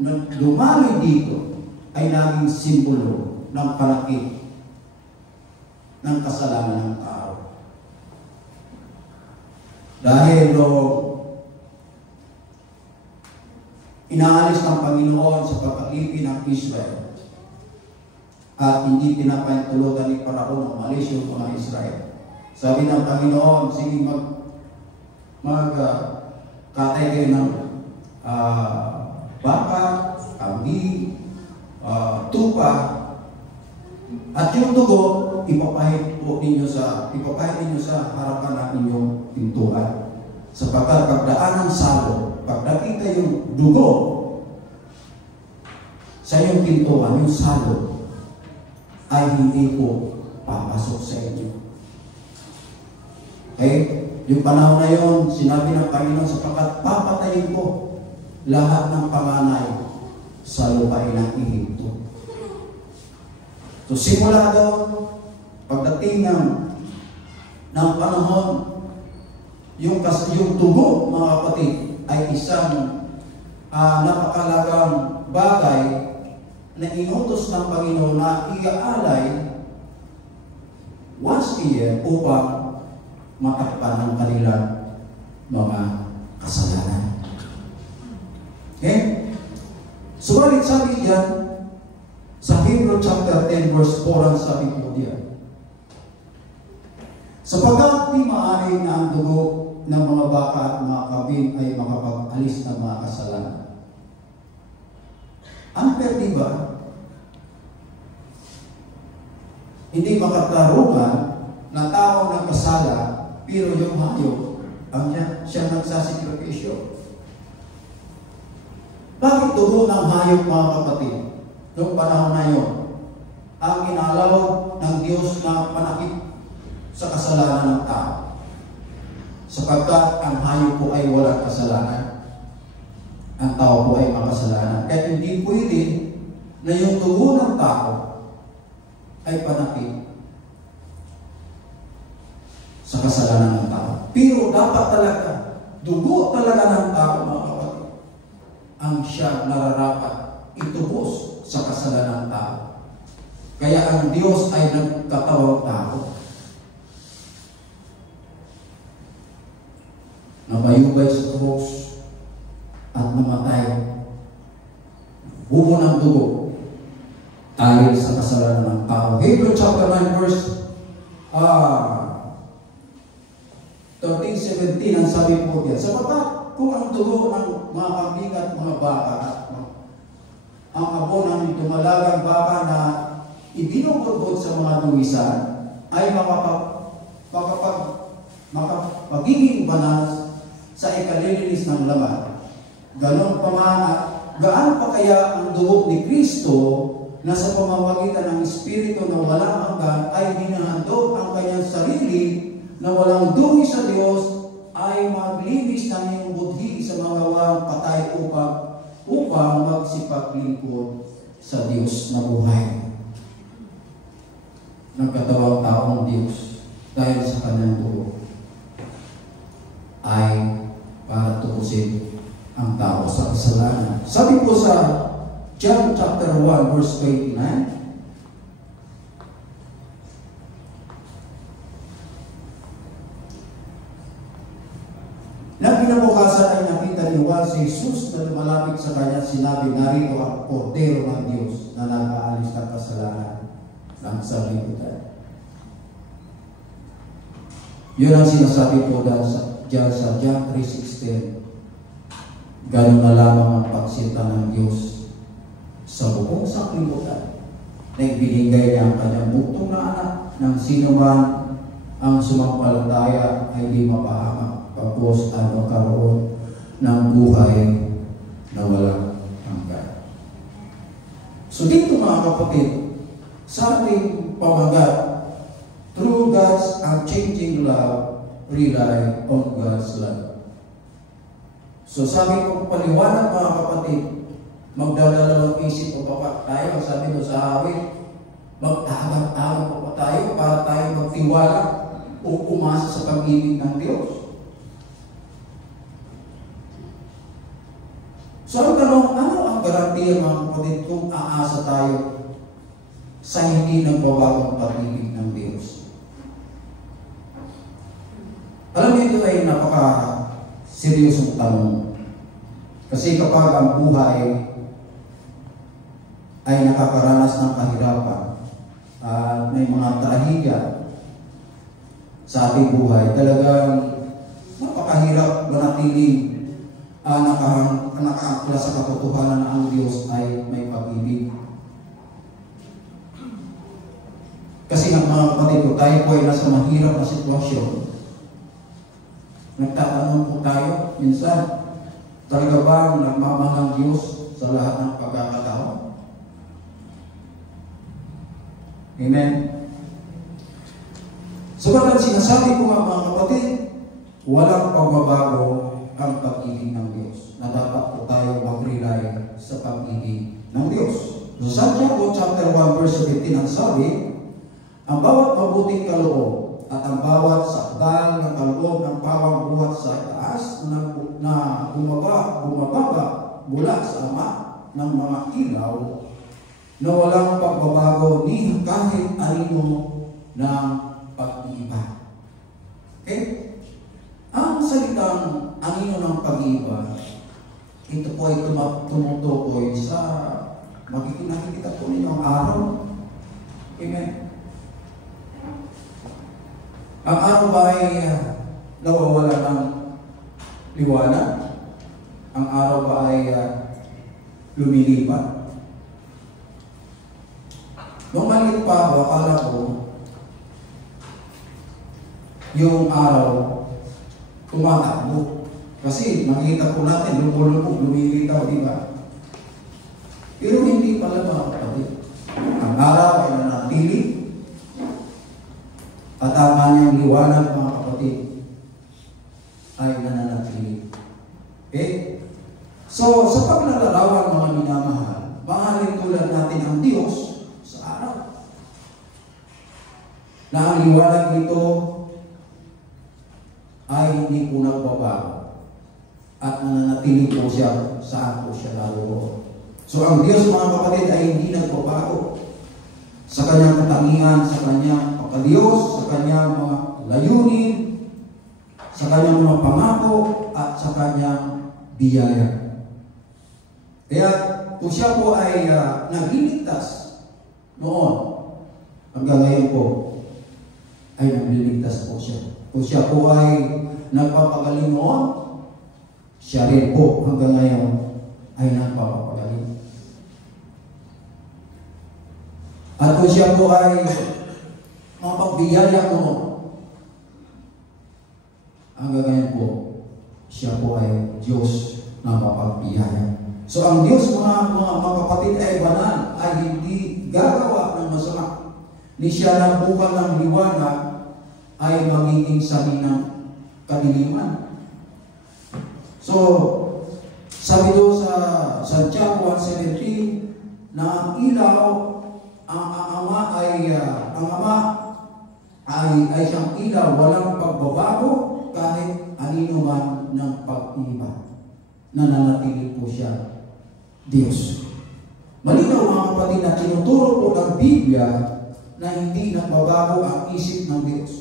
na lumaloy dito ay naging simbolo ng panakip ng kasalanan ng tao. Dahil inaalis ng Panginoon sa pag-alipin ng Israel at hindi pinapahintulutan ni Paraon ang umalis yung mga Israel. Sabi ng Panginoon, sige katay kayo ng baka, kambing, tupa, at yung dugo ipapahid ninyo sa harapan ng inyong pintuan. Sapagkat pagdaan ng salo, pag nakita yung dugo sa iyong pintuan, yung salo ay hindi po papasok sa inyo. Okay? Yung panahon na yun, sinabi ng Panginoon, sapagkat papatayin ko lahat ng panganay sa lupain ng Ehipto. So simula doon, pagdating ng panahon, yung tugo, mga kapatid, ay isang napakalagang bagay na inutos ng Panginoon na iaalay once a year upang matakpan ng kanilang mga kasalanan. Okay? Subalit sabi diyan sa Hebrew Hebrew chapter 10 verse 4 ang sabi po diyan. Sapagkat di maaari na ang dugo ng mga baka at mga kabin ay makapag-alis ng mga kasalanan. Unfair, di ba? Hindi makatarungan na tao ng kasala, pero yung hayop, ang siya nagsasikripisyo. Bakit dugo ng hayop, mga kapatid? Noong panahon na yun, ang inalaw ng Diyos na panakip sa kasalanan ng tao. Sapagkat ang hayop po ay walang kasalanan. Ang tao po ay makasalanan. Kaya hindi pwede na yung dugo ng tao ay panakip sa kasalanan ng tao. Pero dapat talaga, dugo talaga ng tao, mga kapatid, ang siya nararapat itubos sa kasalanan ng tao. Kaya ang Diyos ay nagkatawang tao. Nabayubay sa krus at namatay. Bumo ng dugo dahil sa kasalanan ng tao. Hebrew chapter 9 verse 13-17 ang sabi po diyan. Sapagkat kung ang dugo ng mga kambing at mga baka at ang abo ng dumalagang baka na ibinubod sa mga duwisan ay magiging banal sa ikalilinis ng laman. Ganon pa man, gaan pa kaya ang dugo ni Kristo na sa pamamagitan ng Espiritu na walang hanggan ay hinahandog ang kanyang sarili na walang dumi sa Diyos ay maglinis ng iyong budhi sa mga gawang patay upang magsipaglingkod sa Diyos na buhay. Nagkatawang taong Diyos dahil sa kanyang dugo ay para tukusin ang tao sa kasalanan. Sabi po sa John chapter 1 verse 29, na kinabukasan ay nakita ni Juan si Jesus na lumalapit sa kanya, sinabi, narito ang kordero ng Diyos na nag-aalis ng kasalanan ng sanlibutan. Yun ang sinasabi po dyan sa John 3:16. Ganun na lamang ang pagsinta ng Diyos sa buong sanlibutan na ibinigay niya ang kanyang buktong na anak ng sino man ang sumampalataya ay di mapahamak pagkos ay magkaroon ng buhay na walang hanggan. So dito, mga kapatid, sa ating pamagat, through God's unchanging love, rely on God's love. So sabi ko, paliwanag, mga kapatid, magdadalawang isip pa pa tayo. Sabi ko sa awit, mag-aagam-agam pa pa tayo para tayo magtiwala o umasa sa pag-ibig ng Diyos. So ang tanong, ano ang garantiya, mga kapatid, kung aasa tayo sa hindi nagbabagong pag-ibig ng Diyos? Alam niyo, ito ay napaka-seryosong tanong. Kasi kapag ang buhay ay nakakaranas ng kahirapan at may mga trahedya sa ating buhay, talagang napakahirap manatiling nakaangkla sa katotohanan na ang Diyos ay may pag-ibig. Kasi nga, mga kapatid ko, tayo po ay nasa mahirap na sitwasyon. Nagtatanong po tayo, minsan, talaga ba nagmamahal ang Diyos sa lahat ng pagkakataon? Amen? Sabagat sinasabi ko nga, mga kapatid, walang pagbabago ang pag-ibig ng Diyos. Na dapat po tayo mag-rely sa pag-ibig ng Diyos. So, Santiago chapter 1 verse 17 ang sabi, ang bawat mabuting kaloob at ang bawat sakdal ng kaloob ng pawang buhat sa taas na bumababa mula sa Ama ng mga ilaw na walang pagbabago ni kahit anino ng pag-iiba. Okay? Ang salitang anino ng pag-iiba, ito po ay tumutukoy sa nakikita po ninyo ang araw, Amen. Ang araw ba ay nawawala ng liwanag? Ang araw ba ay lumilipat? Nung maliit pa ako, akala ko yung araw tumatakbo. Kasi makikita po natin, lumulubog, lumilitaw, di ba? Pero hindi pala mga kapatid. Ang araw ay nanatili at ang kanyang liwanag, mga kapatid, ay nananatili. Okay? So, sa paglalarawan, mga minamahal, mahalin tulad natin ang Diyos sa araw. Na ang liwanag nito ay hindi po nagbabago at nananatili po siya saan po siya naroon. So ang Diyos, mga kapatid, ay hindi nagbabago sa kanyang katangian, sa kanyang pagka-Diyos, sa kanyang mga layunin, sa kanyang mga pangako, at sa kanyang biyaya. Kaya kung siya po ay nagliligtas noon, hanggang ngayon po ay nagliligtas po siya. Kung siya po ay nagpapagaling noon, siya rin po hanggang ngayon ay nagpapagaling. At kung siya po ay mapagbiyaya noon, hanggang ngayon po, siya po ay Diyos na mapagbiyaya. So ang Diyos, mga kapatid, ay banal, ay hindi gagawa ng masama. Ni siya na bukal ng liwanag ay magiging sabi ng kadiliman. So, sabi doon sa Santiago 1:17 na ang ilaw, ang ama ay siyang ilaw, walang pagbabago kahit anino man ng pag-iba. Nananatili po siya Diyos. Malinaw, mga kapatid, na tinuturo po ng Biblia na hindi nagbabago ang isip ng Diyos.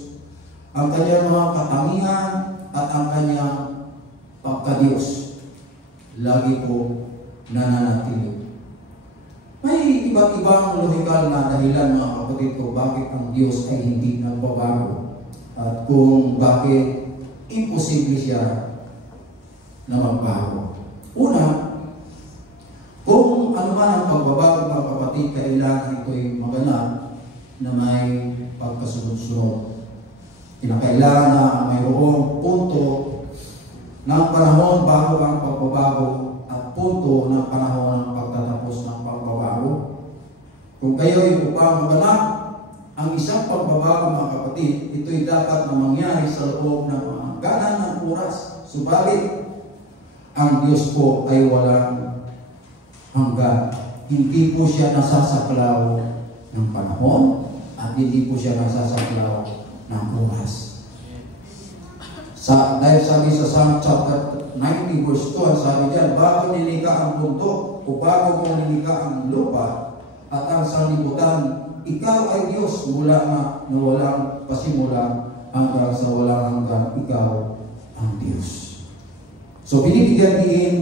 Ang kanyang mga katangian at ang kanyang pagka-Diyos lagi po nananatili. May iba't ibang lohikal na dahilan, mga kapatid ko, bakit ang Diyos ay hindi nagbabago at kung bakit imposible siya na magbago. Una, kung ano man ang pagbabago, mga kapatid, kailangan ito'y maganap na may pagkasunod-sunod. Kinakailangan na mayroong punto ng panahon bago ang pagbabago at punto ng panahon ng pagtatapos ng pagbabago. Kung kayo'y upang maganap ang isang pagbabago, mga kapatid, ito'y dapat na mangyari sa loob ng mga ganan ng oras. Subalit, ang Diyos po ay walang hanggan. Hindi po siya nasasaklaw ng panahon at hindi po siya nasasaklaw ng oras. Dahil sabi sa Psalm chapter 90 verse 2, sabi diyan, bago nilikha ang bundok o bago mo nilikha ang lupa at ang sanlibutan, ikaw ay Diyos mula na walang pasimula hanggang sa walang hanggan, ikaw ang Diyos. So binibigyan din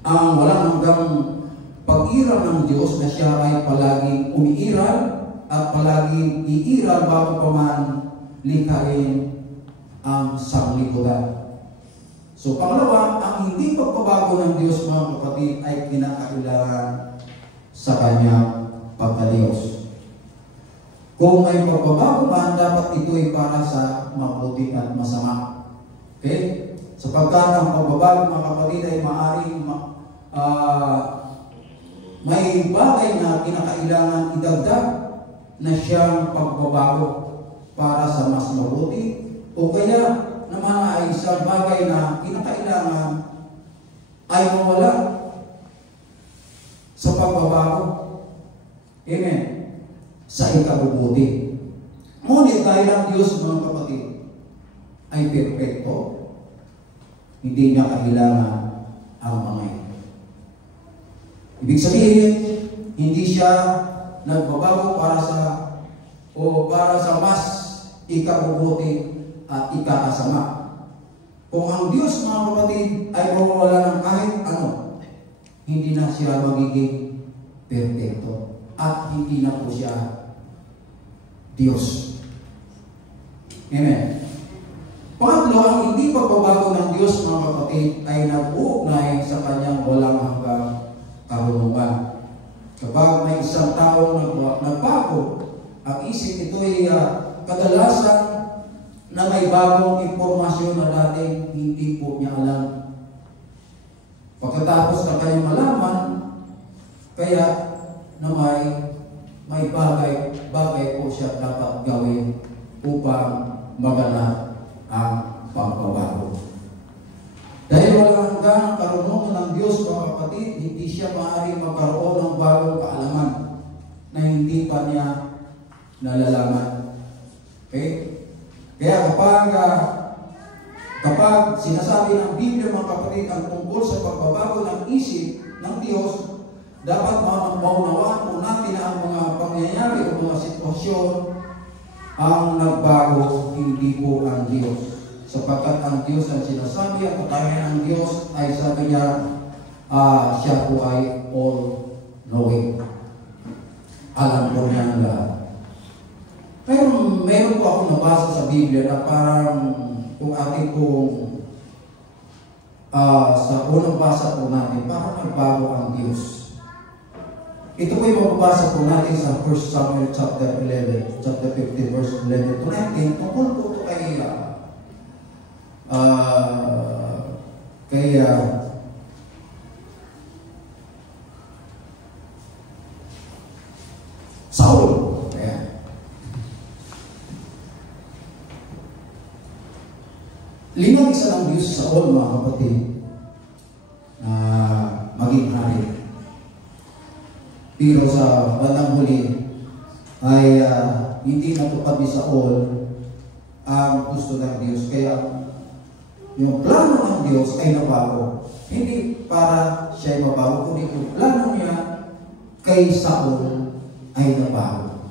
ang walang hanggang pag-iral ng Diyos na siya ay palaging umiiral at palaging iiral bago pa man likhain ang sanglibutan. So pangalawa, ang hindi pagbabago ng Diyos, mga kapatid, ay kinakailangan sa kanyang pagka-Diyos. Kung may pagbabago man, dapat ito ay para sa mabuti at masama. Okay? Sapagkat ang pagbabago, mga kapatid, ay maaaring may bagay na kinakailangan idagdag na siyang pagbabago para sa mas mabuti, o kaya naman ay isang bagay na kinakailangan ay mawala sa pagbabago. Amen. Sa ikabubuti. Ngunit dahil ang Diyos, mga kapatid, ay perfecto, hindi niya kailangan ang mga ito. Ibig sabihin, hindi siya nagbabago para sa mas ikabubuti at ikakasama. Kung ang Diyos, mga kapatid, ay mawawala ng kahit ano, hindi na siya magiging perfecto at hindi na po siya Diyos. Amen. Pangatlo, ang hindi pagbabago ng Diyos, mga kapatid, ay nag-uugnay sa kanyang walang hanggang karunungan. Kapag may isang taong nagbago, ang isip ito ay kadalasan na may bagong impormasyon na dating hindi po niya alam. Pagkatapos na kanyang malaman, kaya na may bagay po siya dapat gawin upang maganap ang pagbabago. Dahil walang hanggang karunungan ng Diyos, mga kapatid, hindi siya maaaring magkaroon ng bagong kaalaman na hindi pa niya nalalaman. Okay? Kaya kapag sinasabi ng Biblia, mga kapatid, ang tungkol sa pagbabago ng isip ng Diyos, dapat maunawaan po natin ang mga pangyayari o mga sitwasyon ang nagbago, hindi po ang Diyos. Sapagkat ang Diyos ang sinasabi, ang katangian ng Diyos ay sabi niya, siya po ay all-knowing. Alam po niya ang lahat. Pero meron po akong nabasa sa Biblia na parang kung ating pong sa unang basa po natin, parang nagbago ang Diyos. Ito po yung mababasa po natin sa 1 Samuel chapter 11, chapter 15, verse 11 to 19. Tungkol po ito kay Saul. Ayan. Limang isa ng Diyos sa Saul, mga kapatid, na maging hari. Pero sa bandang huli ay hindi natupad ni Saul ang gusto ng Diyos. Kaya yung plano ng Diyos ay nabago. Hindi para siya ay mabago, kundi yung plano niya kay Saul ay nabago.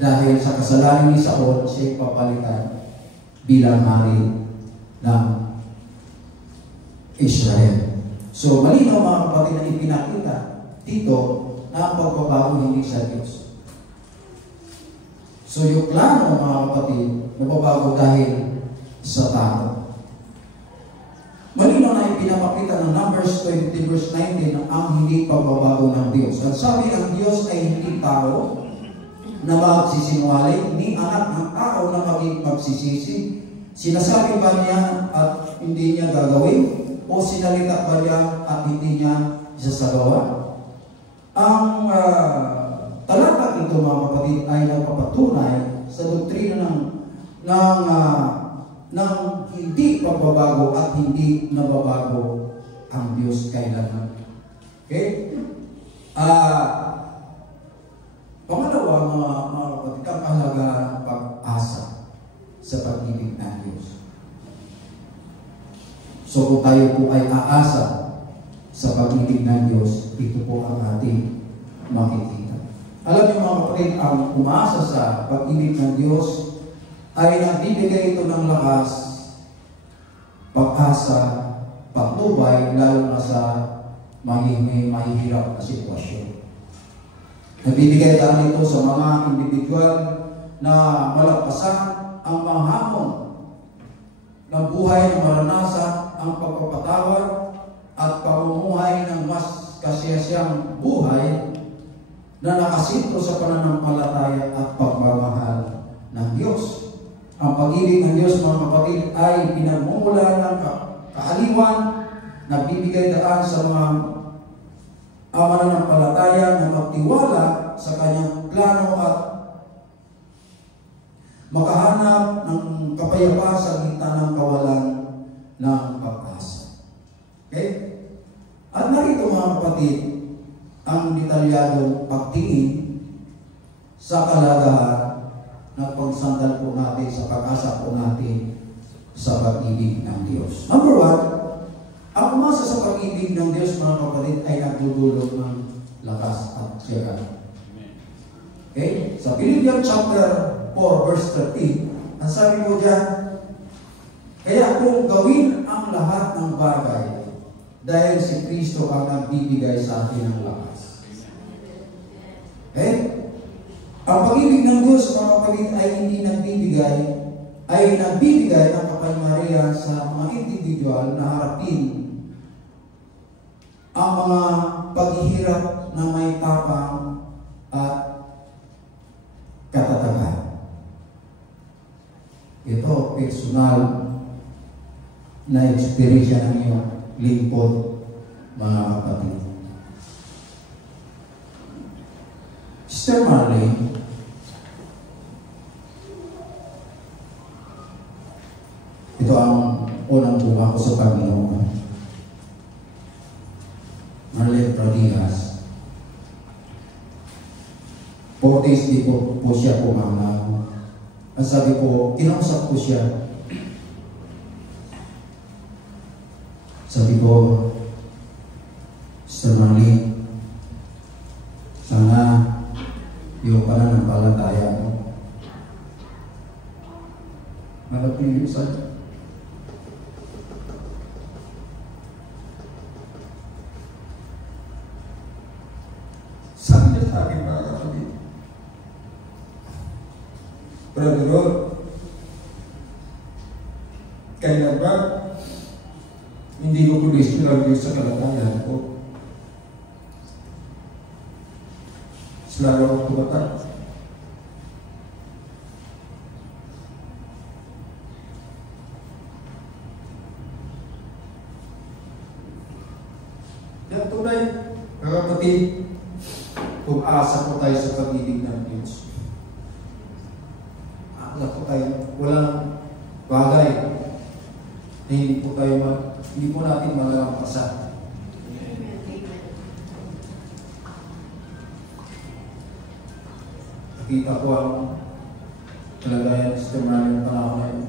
Dahil sa kasalanan ni Saul, siya ay papalitan bilang hari ng Israel. So, malinaw, mga kapatid, na ipinakita dito na ang pagbabago hindi sa Diyos. So, yung plano, mga kapatid, nababago dahil sa tao. Malinaw na ipinapakita ng Numbers 20 verse 19 na ang hindi pagbabago ng Diyos. Ang sabi, ang Diyos ay hindi tao na magsisinungaling, ni anak ng tao na maging magsisisi. Sinasabi ba niya at hindi niya gagawin? O sinalita ba niya at hindi niya isasagawa? Ang talata ito, mga kapatid, ay nagpapatunay sa doktrina ng hindi pagbabago at hindi nababago ang Diyos kailanman. Okay? Pangalawa, mga kapatid, ang kahalagaan ng pag-asa sa pag-ibig ng Diyos. So kung tayo po ay aasa sa pag-ibig ng Diyos, ito po ang ating makikita. Alam niyo, mga kapatid, ang umaasa sa pag-ibig ng Diyos ay nagbibigay ito ng lakas, pag-asa, patnubay, lalo na sa mahihirap na sitwasyon. Nagbibigay daan ito sa mga individual na malagpasan ang mga hamon ng buhay na maranasan ang pagpapatawad at pamumuhay ng mas kasiyasiyang buhay na nakasinto sa pananampalataya at pagmamahal ng Diyos. Ang pag-ibig ng Diyos, mga kapatid, ay pinagmumula ng kaaliwan, nagbibigay daan sa mga mananampalataya na magtiwala sa kanyang plano at makahanap ng kapayapaan sa gitna ng kawalan ng pag-asa. Okay? At narito, mga kapatid, ang detalyadong pagtingin sa kalagahan ng pagsandal po natin sa pag-asa po natin sa pag-ibig ng Diyos. Number one, ang umasa sa pag-ibig ng Diyos, mga kapatid, ay nagdudulot ng lakas at siyaga. Okay? Sa Philippians chapter 4, verse 13, ang sabi mo dyan, kaya kung gawin ang lahat ng bagay, dahil si Kristo ang nagbibigay sa atin ng lakas. Okay? Ang pag-ibig ng Diyos, mga kapatid, ay hindi nagbibigay ng kapangyarihan sa mga individual na harapin ang mga paghihirap na may tapang at katatagan. Ito, personal na experience ng iyong lingkod, mga kapatid. Sister Marlene, ito ang unang bunga ko sa Panginoon. Marlene Pradigas. 4 days di po siya pumanaw. Ang sabi ko, kinausap ko siya. Sabi ko, Sister Marlene, sana yung pananampalataya mo malapilisan. Sabi niya sa akin, mga kapatid, Brother Rod, kailan ba hindi ko pulis nilagay sa kalagayan ko? Selalu ako tumatak. Yan tunay, mga kapatid, kung asa po tayo sa pag-ibig ng Diyos. Asa po tayo, walang bagay na hindi po natin malalampasan. Kita ko ang kalagayan ng Sister Marlene ng panahon na yun.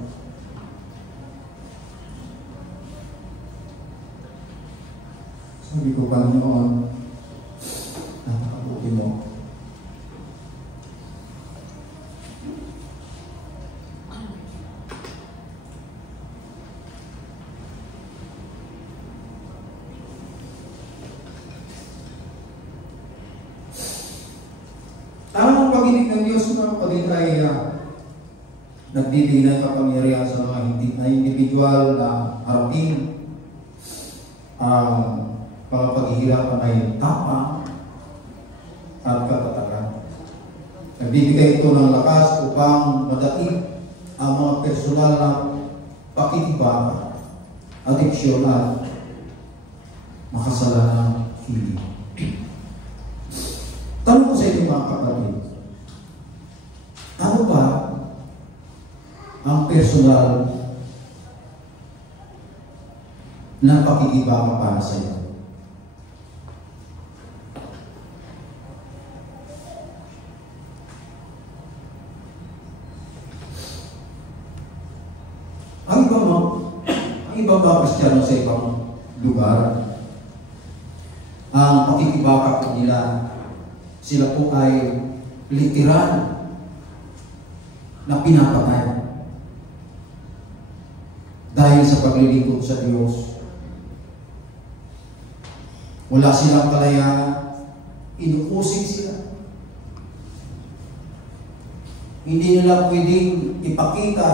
Sabi ko, Panginoon, napakabuti mo. Ang pag-ibig ng Diyos, mga kapatid, ay nagbibigay ng kapangyarihan sa mga individual na harapin ang mga paghihirapan ay tapang at katatagan. Nagbibigay ito ng lakas upang madaig ang mga personal na pakikibaka, adiksyon at makasalanang hiling. Tanong ko sa inyo, mga kapatid, ano ba ang personal na pakikibaka para sa iyo? Ang ibang mga Kristiyano sa ibang lugar, ang pakikibaka nila, sila po ay literal na pinapatay dahil sa paglilingkod sa Diyos. Wala silang kalayaan, inuusig sila. Hindi nila pwedeng ipakita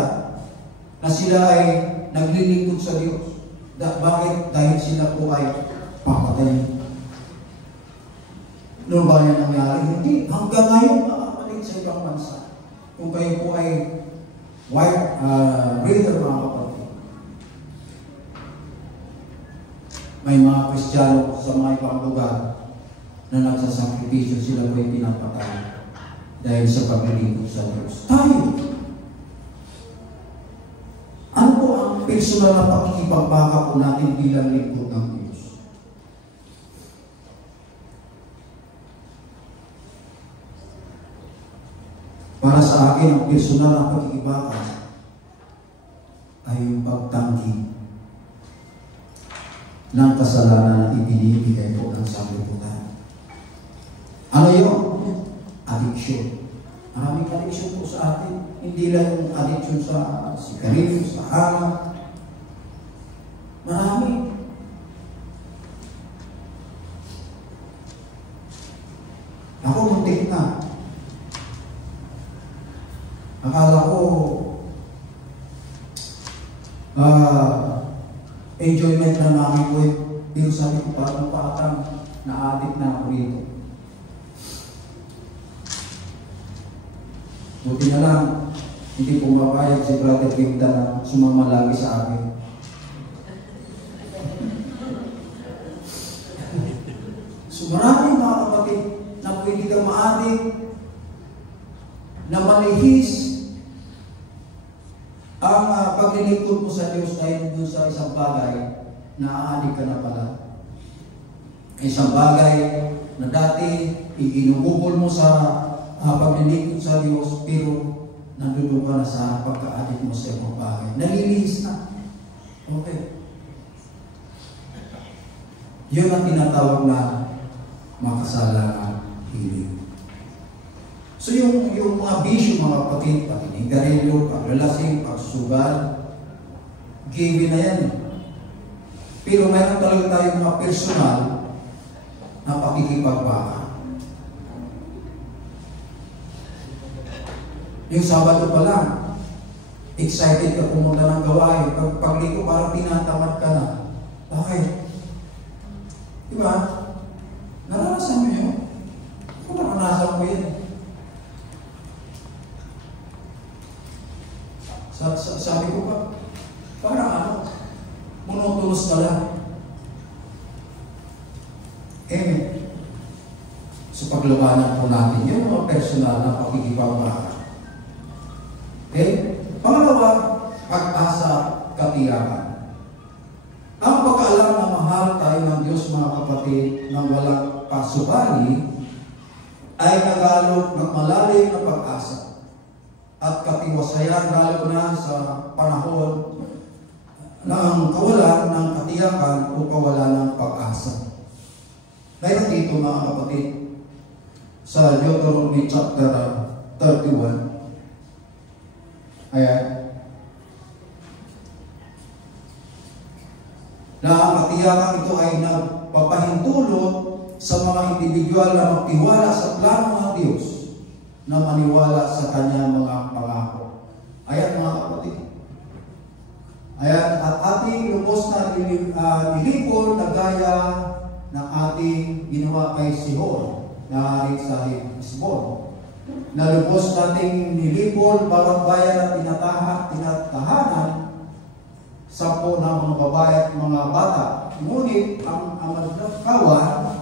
na sila ay naglilingkod sa Diyos. Bakit? Dahil sila po ay papatay. Noon ba yan nangyari? Hindi. Hanggang ngayon, makakapalit sa ibang bansa. Kung kayo po ay white reader, mga kapatid, may mga Kristiyano sa mga ibang lugar na nagsasakripisyo, sila po ay pinapatay dahil sa paglilingkod sa Diyos. Tayo! Ano po ang personal na pakikipagbaka po natin bilang lingkod ng Diyos? Para sa akin, ang personal na pagkikibaka ay yung pagtanggi ng kasalanan na ibinibigay po ng sanglibutan. Ano yun? Addiction. Maraming addiction po sa atin. Hindi lang yung addiction sa sigarilyo, sa alak. Marami. Ako muntik na. Akala ko, enjoyment na namin ko eh. Pero sabi ko, parang patang na-addict na ako rito. Buti na lang, hindi pumapayag si Brother Kimda na sumama lagi sa akin. So maraming mga kapatid na pwede kang ma-addict, na manihis ang paglilingkod mo sa Diyos dahil doon sa isang bagay na aadik ka na pala. Isang bagay na dati iginugugol mo sa paglilingkod sa Diyos, pero nandulo ka na sa pagka-adik mo sa ibang bagay. Nalilihis na. Okay. Yun ang tinatawag na makasalanan healing. So yung mga bisyo, mga kapatid, patinigarilyo, paglalasing, pagsugal, given na yan. Pero mayroon talaga tayong mga personal na pakikipagbaka. Yung Sabado pa lang, excited ka pumunta ng gawain. Pagliko, parang tinatamad ka na. Bakit? Diba? Naranasan mo yun? Kung naranasan mo yun. Sabi ko pa, parang ano, monotonous ka lang. Amen. So paglabanan po natin yung mga personal na pakikipagbaka. Okay? Pangalawa, pag-asa, katiyakan. Ang pagkaalam na mahal tayo ng Diyos, mga kapatid, ng walang pasubali, ay nagalok ng malalim na pag-asa at katiwasayan, lalo na sa panahon ng kawalan ng katiyakan o kawalan ng pag-asa. Mayroon dito, mga kapatid, sa Deuteronomy chapter 31. Ayan. Na ang katiyakan ito ay nagpapahintulot sa mga individual na magtiwala sa plano ng Diyos, na maniwala sa kanyang mga pangako. Ayan, mga kapatid. Ayan, at ating lubos na nilipol na gaya ng ating ginawa kay Sihon, na hari sa Hesbon. Na lubos nating nilipol bawat bayan na tinatahanan, 10 ng mga babae at mga bata. Ngunit ang magkawan,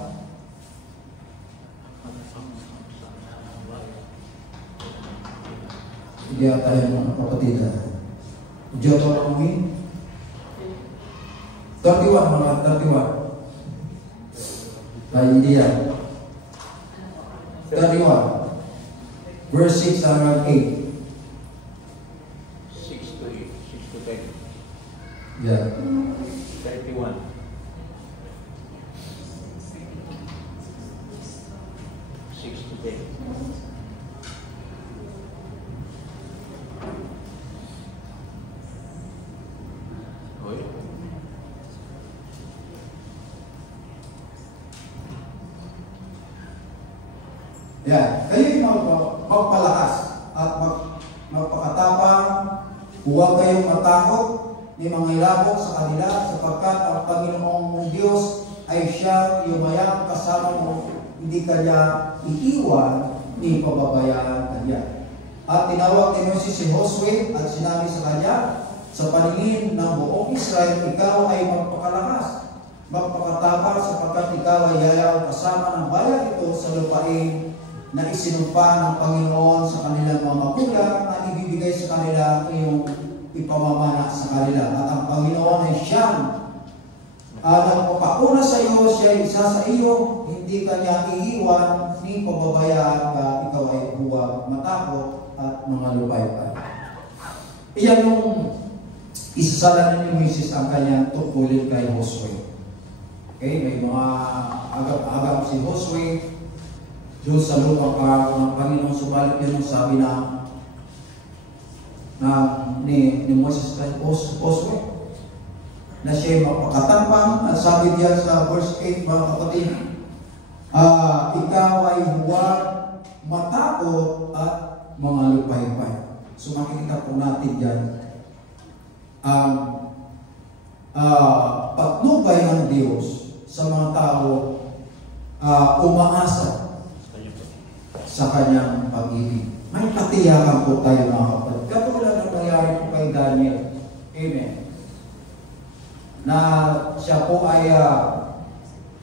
hindi tayo mga kapatid. Deuteronomy 31, mga 31. Hindi yan. 31. Verse 6 hanggang 8. 6 to 8, 6 to 10. Yeah. 31. 6 to 10. Yan. Kayo yung magpalakas at magpakatapang. Huwag kayong matakot ni mga ilabok sa kanila, sapagkat ang Panginoong Diyos ay siya yumayang kasama mo, hindi kanya iiwan ni pababayaan kanya. At tinawag ni Moses si Josue at sinabi sa kanya, sa paningin ng buong Israel, ikaw ay magpakalakas, magpakatapang, sapagkat ikaw ay yayaw kasama ng bayan ito sa lupain na isinumpa ng Panginoon sa kanilang mga magulang at ibibigay sa kanila iyong ipamamana sa kanila. At ang Panginoon ay siyang nagpapauna sa iyo, siya ay isa sa iyo, hindi kanya iiwan, ni pababayaan ka, ikaw ay huwag matakot at mga lupaybay. Iyan yung isasalanan ni Moses ang kanyang tungkulin kay Josue. Okay, may mga agap-agap si Josue doon sa lupa pa ng Panginoon, subalit yun ang sabi ni Moses kay Josue na siya magpakatampang. At sabi diyan sa verse 8, mga kapatid, ikaw ay huwag matakot at mga lupaybay. makita po natin dyan ang patnubay ng Diyos sa mga tao umaasa sa kanyang pag-ibig. May katiyakan po tayo mga kapatid. Katulad ng nangyari po kay Daniel. Amen. Na siya po ay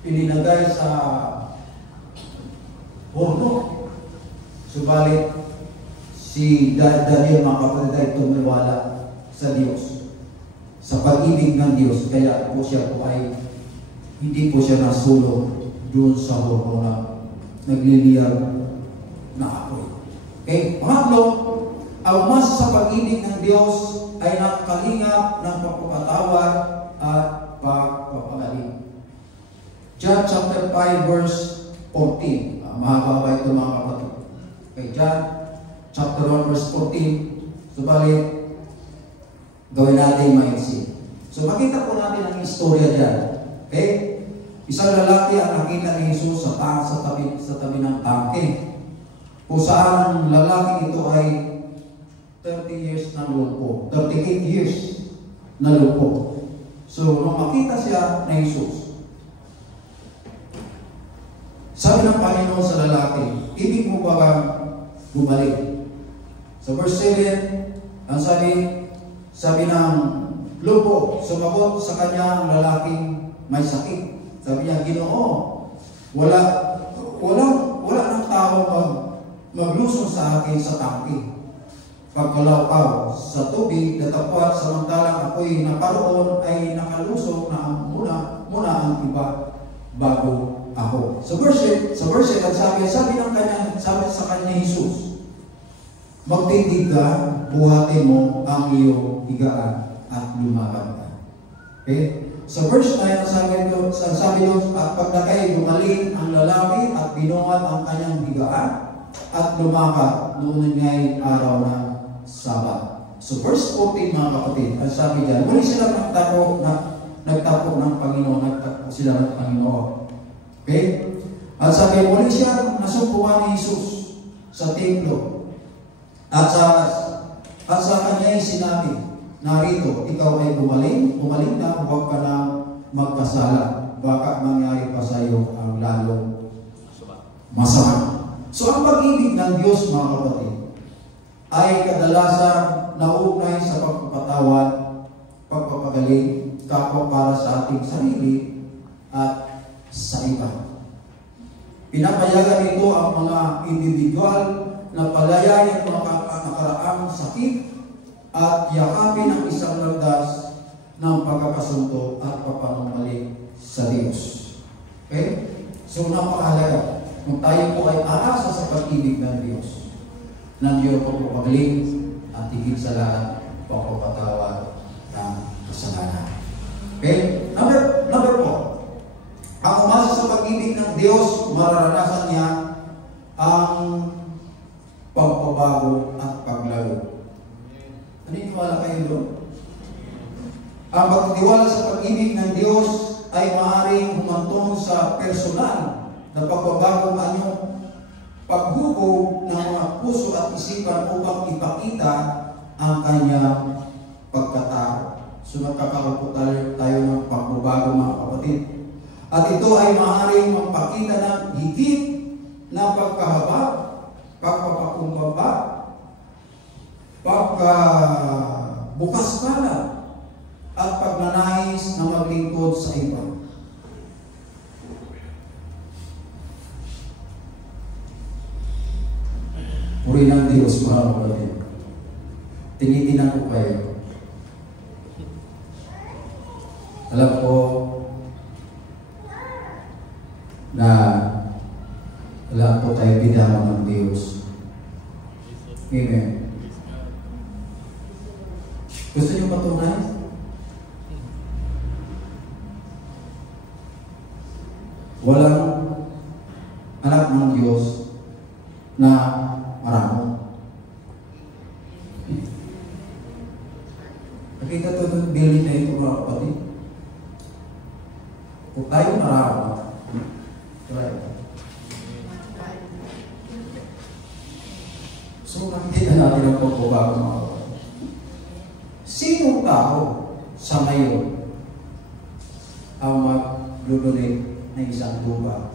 pininagay sa horno. Subalit, si Daniel mga kapatid ay tumiwala sa Diyos, sa pag-ibig ng Diyos. Kaya po siya po ay hindi po siya nasulong doon sa horno na nagliliyab na apoy. Okay? Pangatlo, ang mas sa pag-ibig ng Diyos ay nakalingap ng pagpapatawad at pagpapagaling. John chapter 5 verse 14. Mahaba ito mga kapatid. Okay, John chapter 1 verse 14. Subalit, gawin natin maiksi. So makita po natin ang istorya dyan. Okay? Isang lalaki ang nakita ni Jesus sa tabi ng tangke. Kung saan ang lalaki ito ay 30 years na lumpo. 38 years na lumpo. So, nung makita siya na Jesus, sabi ng Panginoon sa lalaki, ibig mo ba bang bumalik? Sa verse 7, ang sabi ng lumpo, sumagot sa kanya ang lalaking may sakit. Sabi niya, Ginoo, wala ng tao maglusong sa akin sa tangke. Pagkalaw sa tubig, datapwat samantalang ako'y naparoon ay nakalusong na muna ang iba bago ako. Sa verse 8, sabi sa kanya Jesus, magtindig ka, buhatin mo ang iyong higaan at lumakad ka. Okay? Sa verse 9, sabi doon, at pagdakay gumaling ang lalaki at binungan ang kanyang higaan at lumakad noon nga'y araw ng Sabat. So verse 14 mga kapatid, ang sabi diyan, muli sila nagtapo ng Panginoon, nagtapo sila ng Panginoon. Okay? At sabi, muli siya nasumpuan ni Jesus sa templo. At sa kanya ay sinabi, narito, ikaw ay gumaling na, huwag ka na magkasala. Baka mangyari pa sa iyo ang lalong masama. So ang pag-ibig ng Diyos mga kapatid ay kadalasan naugnay sa pagpapatawad, pagpapagaling, kapwa para sa ating sarili at sa iba. Pinapayagan ito ang mga individual na palayain ang nakaraang sakit at yakapin ang isang landas ng pagkakasunto at papanumbalik sa Diyos. Okay? So napakahalaga kung tayo po ay aasa sa pag-ibig ng Diyos, ng Diyos pagpapagaling at higit sa lahat pagpapatawad ng kasalanan. Okay? Number 4. Ang umasa sa pag-ibig ng Diyos, mararanasan niya ang pagbabago at paglago. Naniniwala kayo doon? Ang pagtitiwala sa pag-ibig ng Diyos ay maaaring humantong sa personal na pagbabago anyo paghubog ng mga puso at isipan upang ipakita ang kanyang pagkatao. So nagkakaroon po tayo ng pagbabago mga kapatid. At ito ay maaaring magpakita ng higit na pagkahaba, pagpapakumbaba, pagbukas pala, at pagnanais na maglingkod sa iba. Puri ng Diyos, mga kapatid. Tinitinan ko kayo. Alam ko na alam ko kayo pinama ng Diyos. Amen. Gusto niyo patunay? Walang anak ng Diyos na marami. Nakita ito ng building na ito mga kapatid. Kung tayo marami, right? So nakikita natin ang pagbabago mga kapatid. sinong tao sa ngayon ang maglulunit ng isang lupa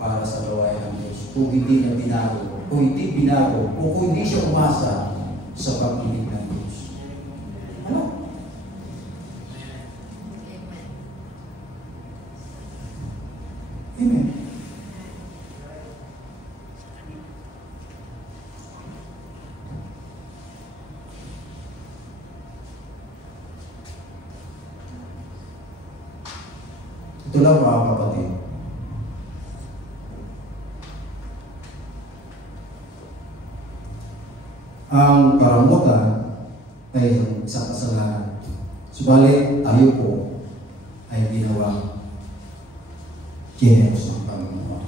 para sa gawain ng Diyos kung hindi niya binago, kung hindi binago, o kung hindi siya umasa sa pag-ibig ng Diyos? Ano? Amen. Ito lang mga kapatid. Ang karangutan ay sa kasalanan. Subalit tayo po ay ginawa generous ng Panginoon.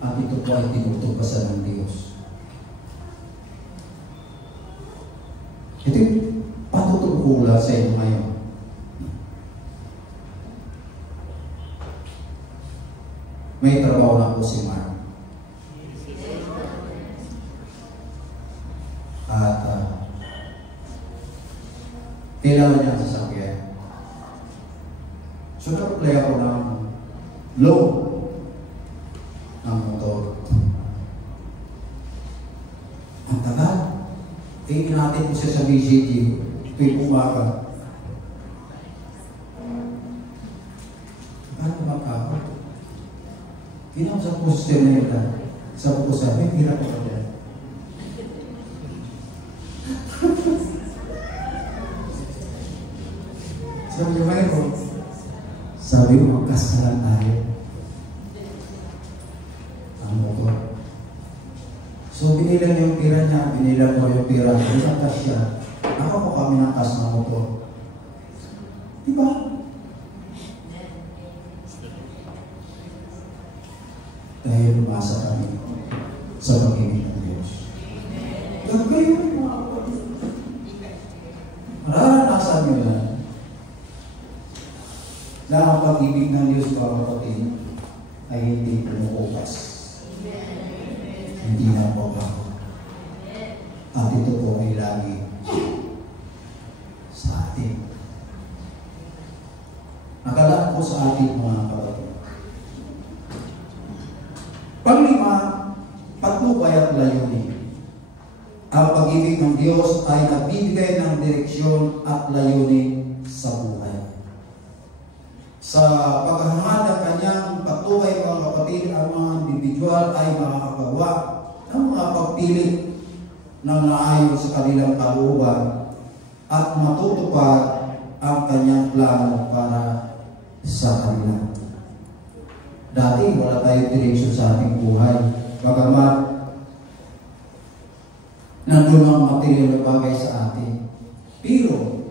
At ito po ay tinutupasan ng Diyos. Ito yung patutungkula sa inyo ngayon. May trabaho na po si Mark. At kailangan niya sa sasakyan. So, nag-apply ako ng loan ng motor. Ang tagal. Tingin natin ko siya sa BCG. Ito yung umaga. Ano makakot? Ginawa sa poster na yun. Sabi ko sabi, hirap ako dyan. Sabi niya, mayroon. Sabi mo, magkasalan tayo. Ang motor. So, binilang yung pira niya, binilang ko yung pira. Isang kas siya. Ako po kami ng kas ng motor. Diba? Dahil lumasa kami sa pag-ibig ng Diyos. Gagawin mo mga kapatid. Mararanasan nyo yan na ang pag-ibig ng Diyos mga kapatid ay hindi pumukupas. Hindi na po ako. At ito po ay lagi sa atin. Nakalaan po sa atin mga kapatid. Panglima, patnubay at layunin. Ang pag-ibig ng Diyos ay nagbibigay ng direksyon at layunin sa buhay. Sa paghahangad ng kanyang patnubay mga kapatid, ang mga individual ay makakagawa ng mga pagpilit ng naayos sa kanilang kalooban at matutupad ang kanyang plano para sa kanila. Dati wala tayong direksyon sa ating buhay. Bagamat nandun ang material na bagay sa atin. Pero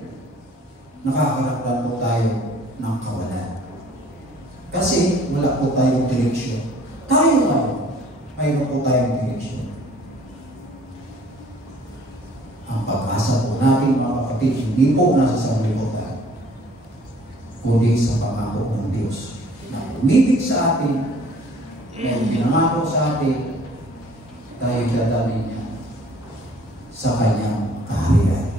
nakakaramdam po tayo ng kawalan. Kasi wala po tayong direksyon. Tayo mayroon po tayong direksyon. Ang pag-asa po natin mga kapatid, hindi po nasa sanglibutan, kundi sa pangako ng Diyos. Na umibig sa atin, na pinangako sa atin, tayo dadalhin niya sa kanyang kaharian.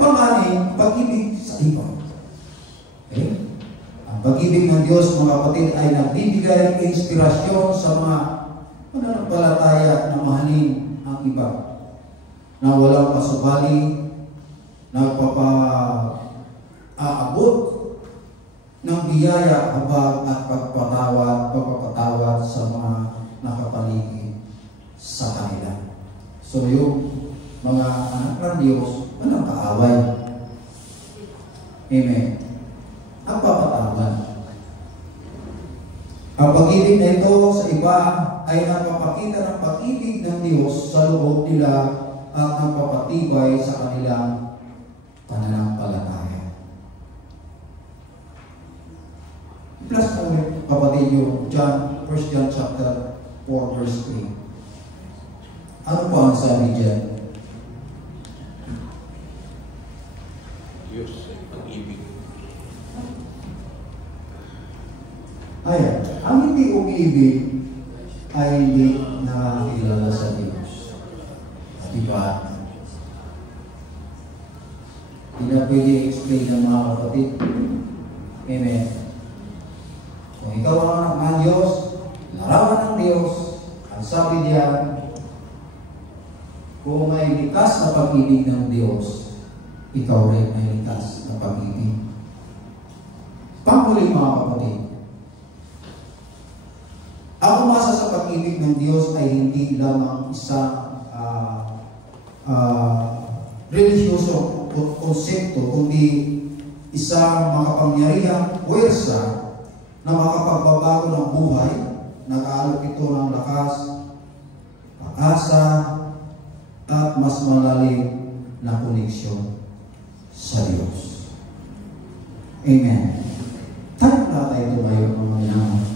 Pang-anim, pag-ibig sa iba. Okay? Ang pag-ibig ng Diyos, mga kapatid, ay nagbibigay ng inspirasyon sa mga mananampalataya na mahalin ang iba, na walang pasubali, nagpapa-aabot ng biyaya, habag at pagpapatawad sa mga nakapaligid sa kanila. So yung mga anak ng Diyos, walang kaaway. Amen. Ang papatawad. Ang pag-ibig na ito sa iba ay napapakita ng pag-ibig ng Diyos sa loob nila at nagpapatibay sa kanilang pananampalataya. Plus po, kapatid yung 1 John chapter 4 verse 3. Ano po ang sabi dyan? Diyos ay pag-ibig. Ayan, ang hindi umibig ay hindi nakakilala sa Diyos. Diba? Hindi na pwede explain ng mga kapatid. Amen. Kung ikaw ang anak ng Diyos, larawan ng Diyos, ang sabi diyan, kung may likas na pag-ibig ng Diyos, ikaw rin may likas na pag-ibig. Panghuli mga kapatid, ang umasa sa pag-ibig ng Diyos ay hindi lamang isang religyoso konsepto, kundi isang makapangyarihang puwersa na makapagbabago ng buhay, nag-aalok ito ng lakas, pag-asa, at mas malalim na koneksyon sa Diyos. Amen. Tayo na tayo tumayo ng mga naman.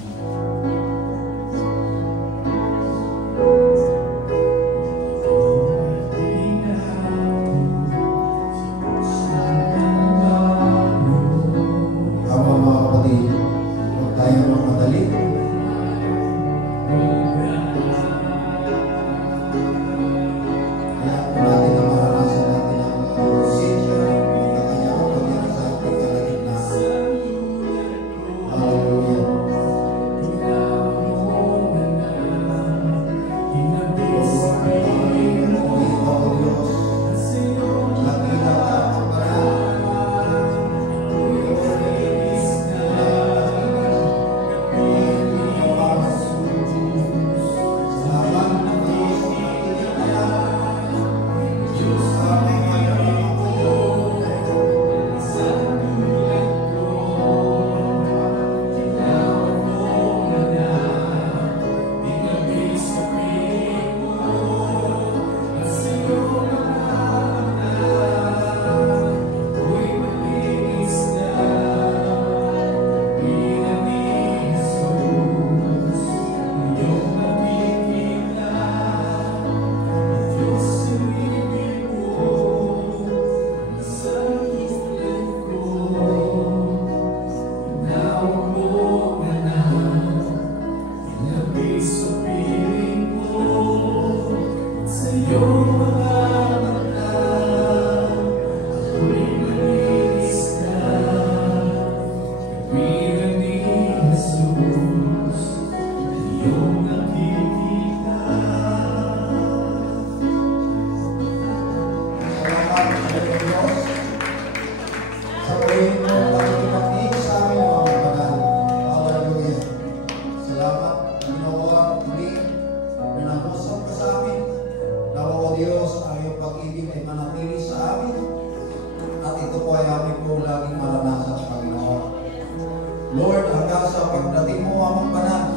Lord, hanggang sa pagdating mo amang banal,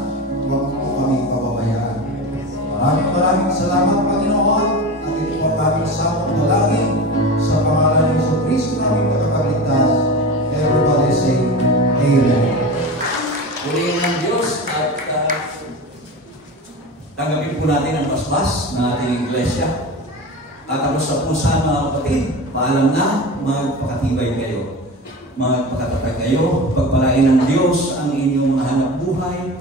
huwag mo kami pababayaan. Maraming salamat, Panginoon, at ito po aming samot na lagi sa pangalan ng Yesu Cristo naming makakagligtas. Everybody say, Amen. Purihin ng Diyos at tanggapin po natin ang basbas ng ating iglesia. At ako sa pusa, mga kapatid, paalam na, magpakatibay kayo. Magpakatatag kayo, pagpalain ng Diyos ang inyong mga hanap buhay,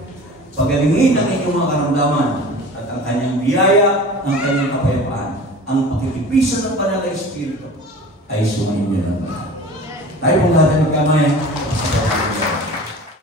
pagalingin ang inyong mga karamdaman, at ang kanyang biyaya, ang kanyang kapayapaan, ang pakitipisan ng banal na Espiritu ay sumainyo ng lahat. Tayo pong lahat ay magkamay.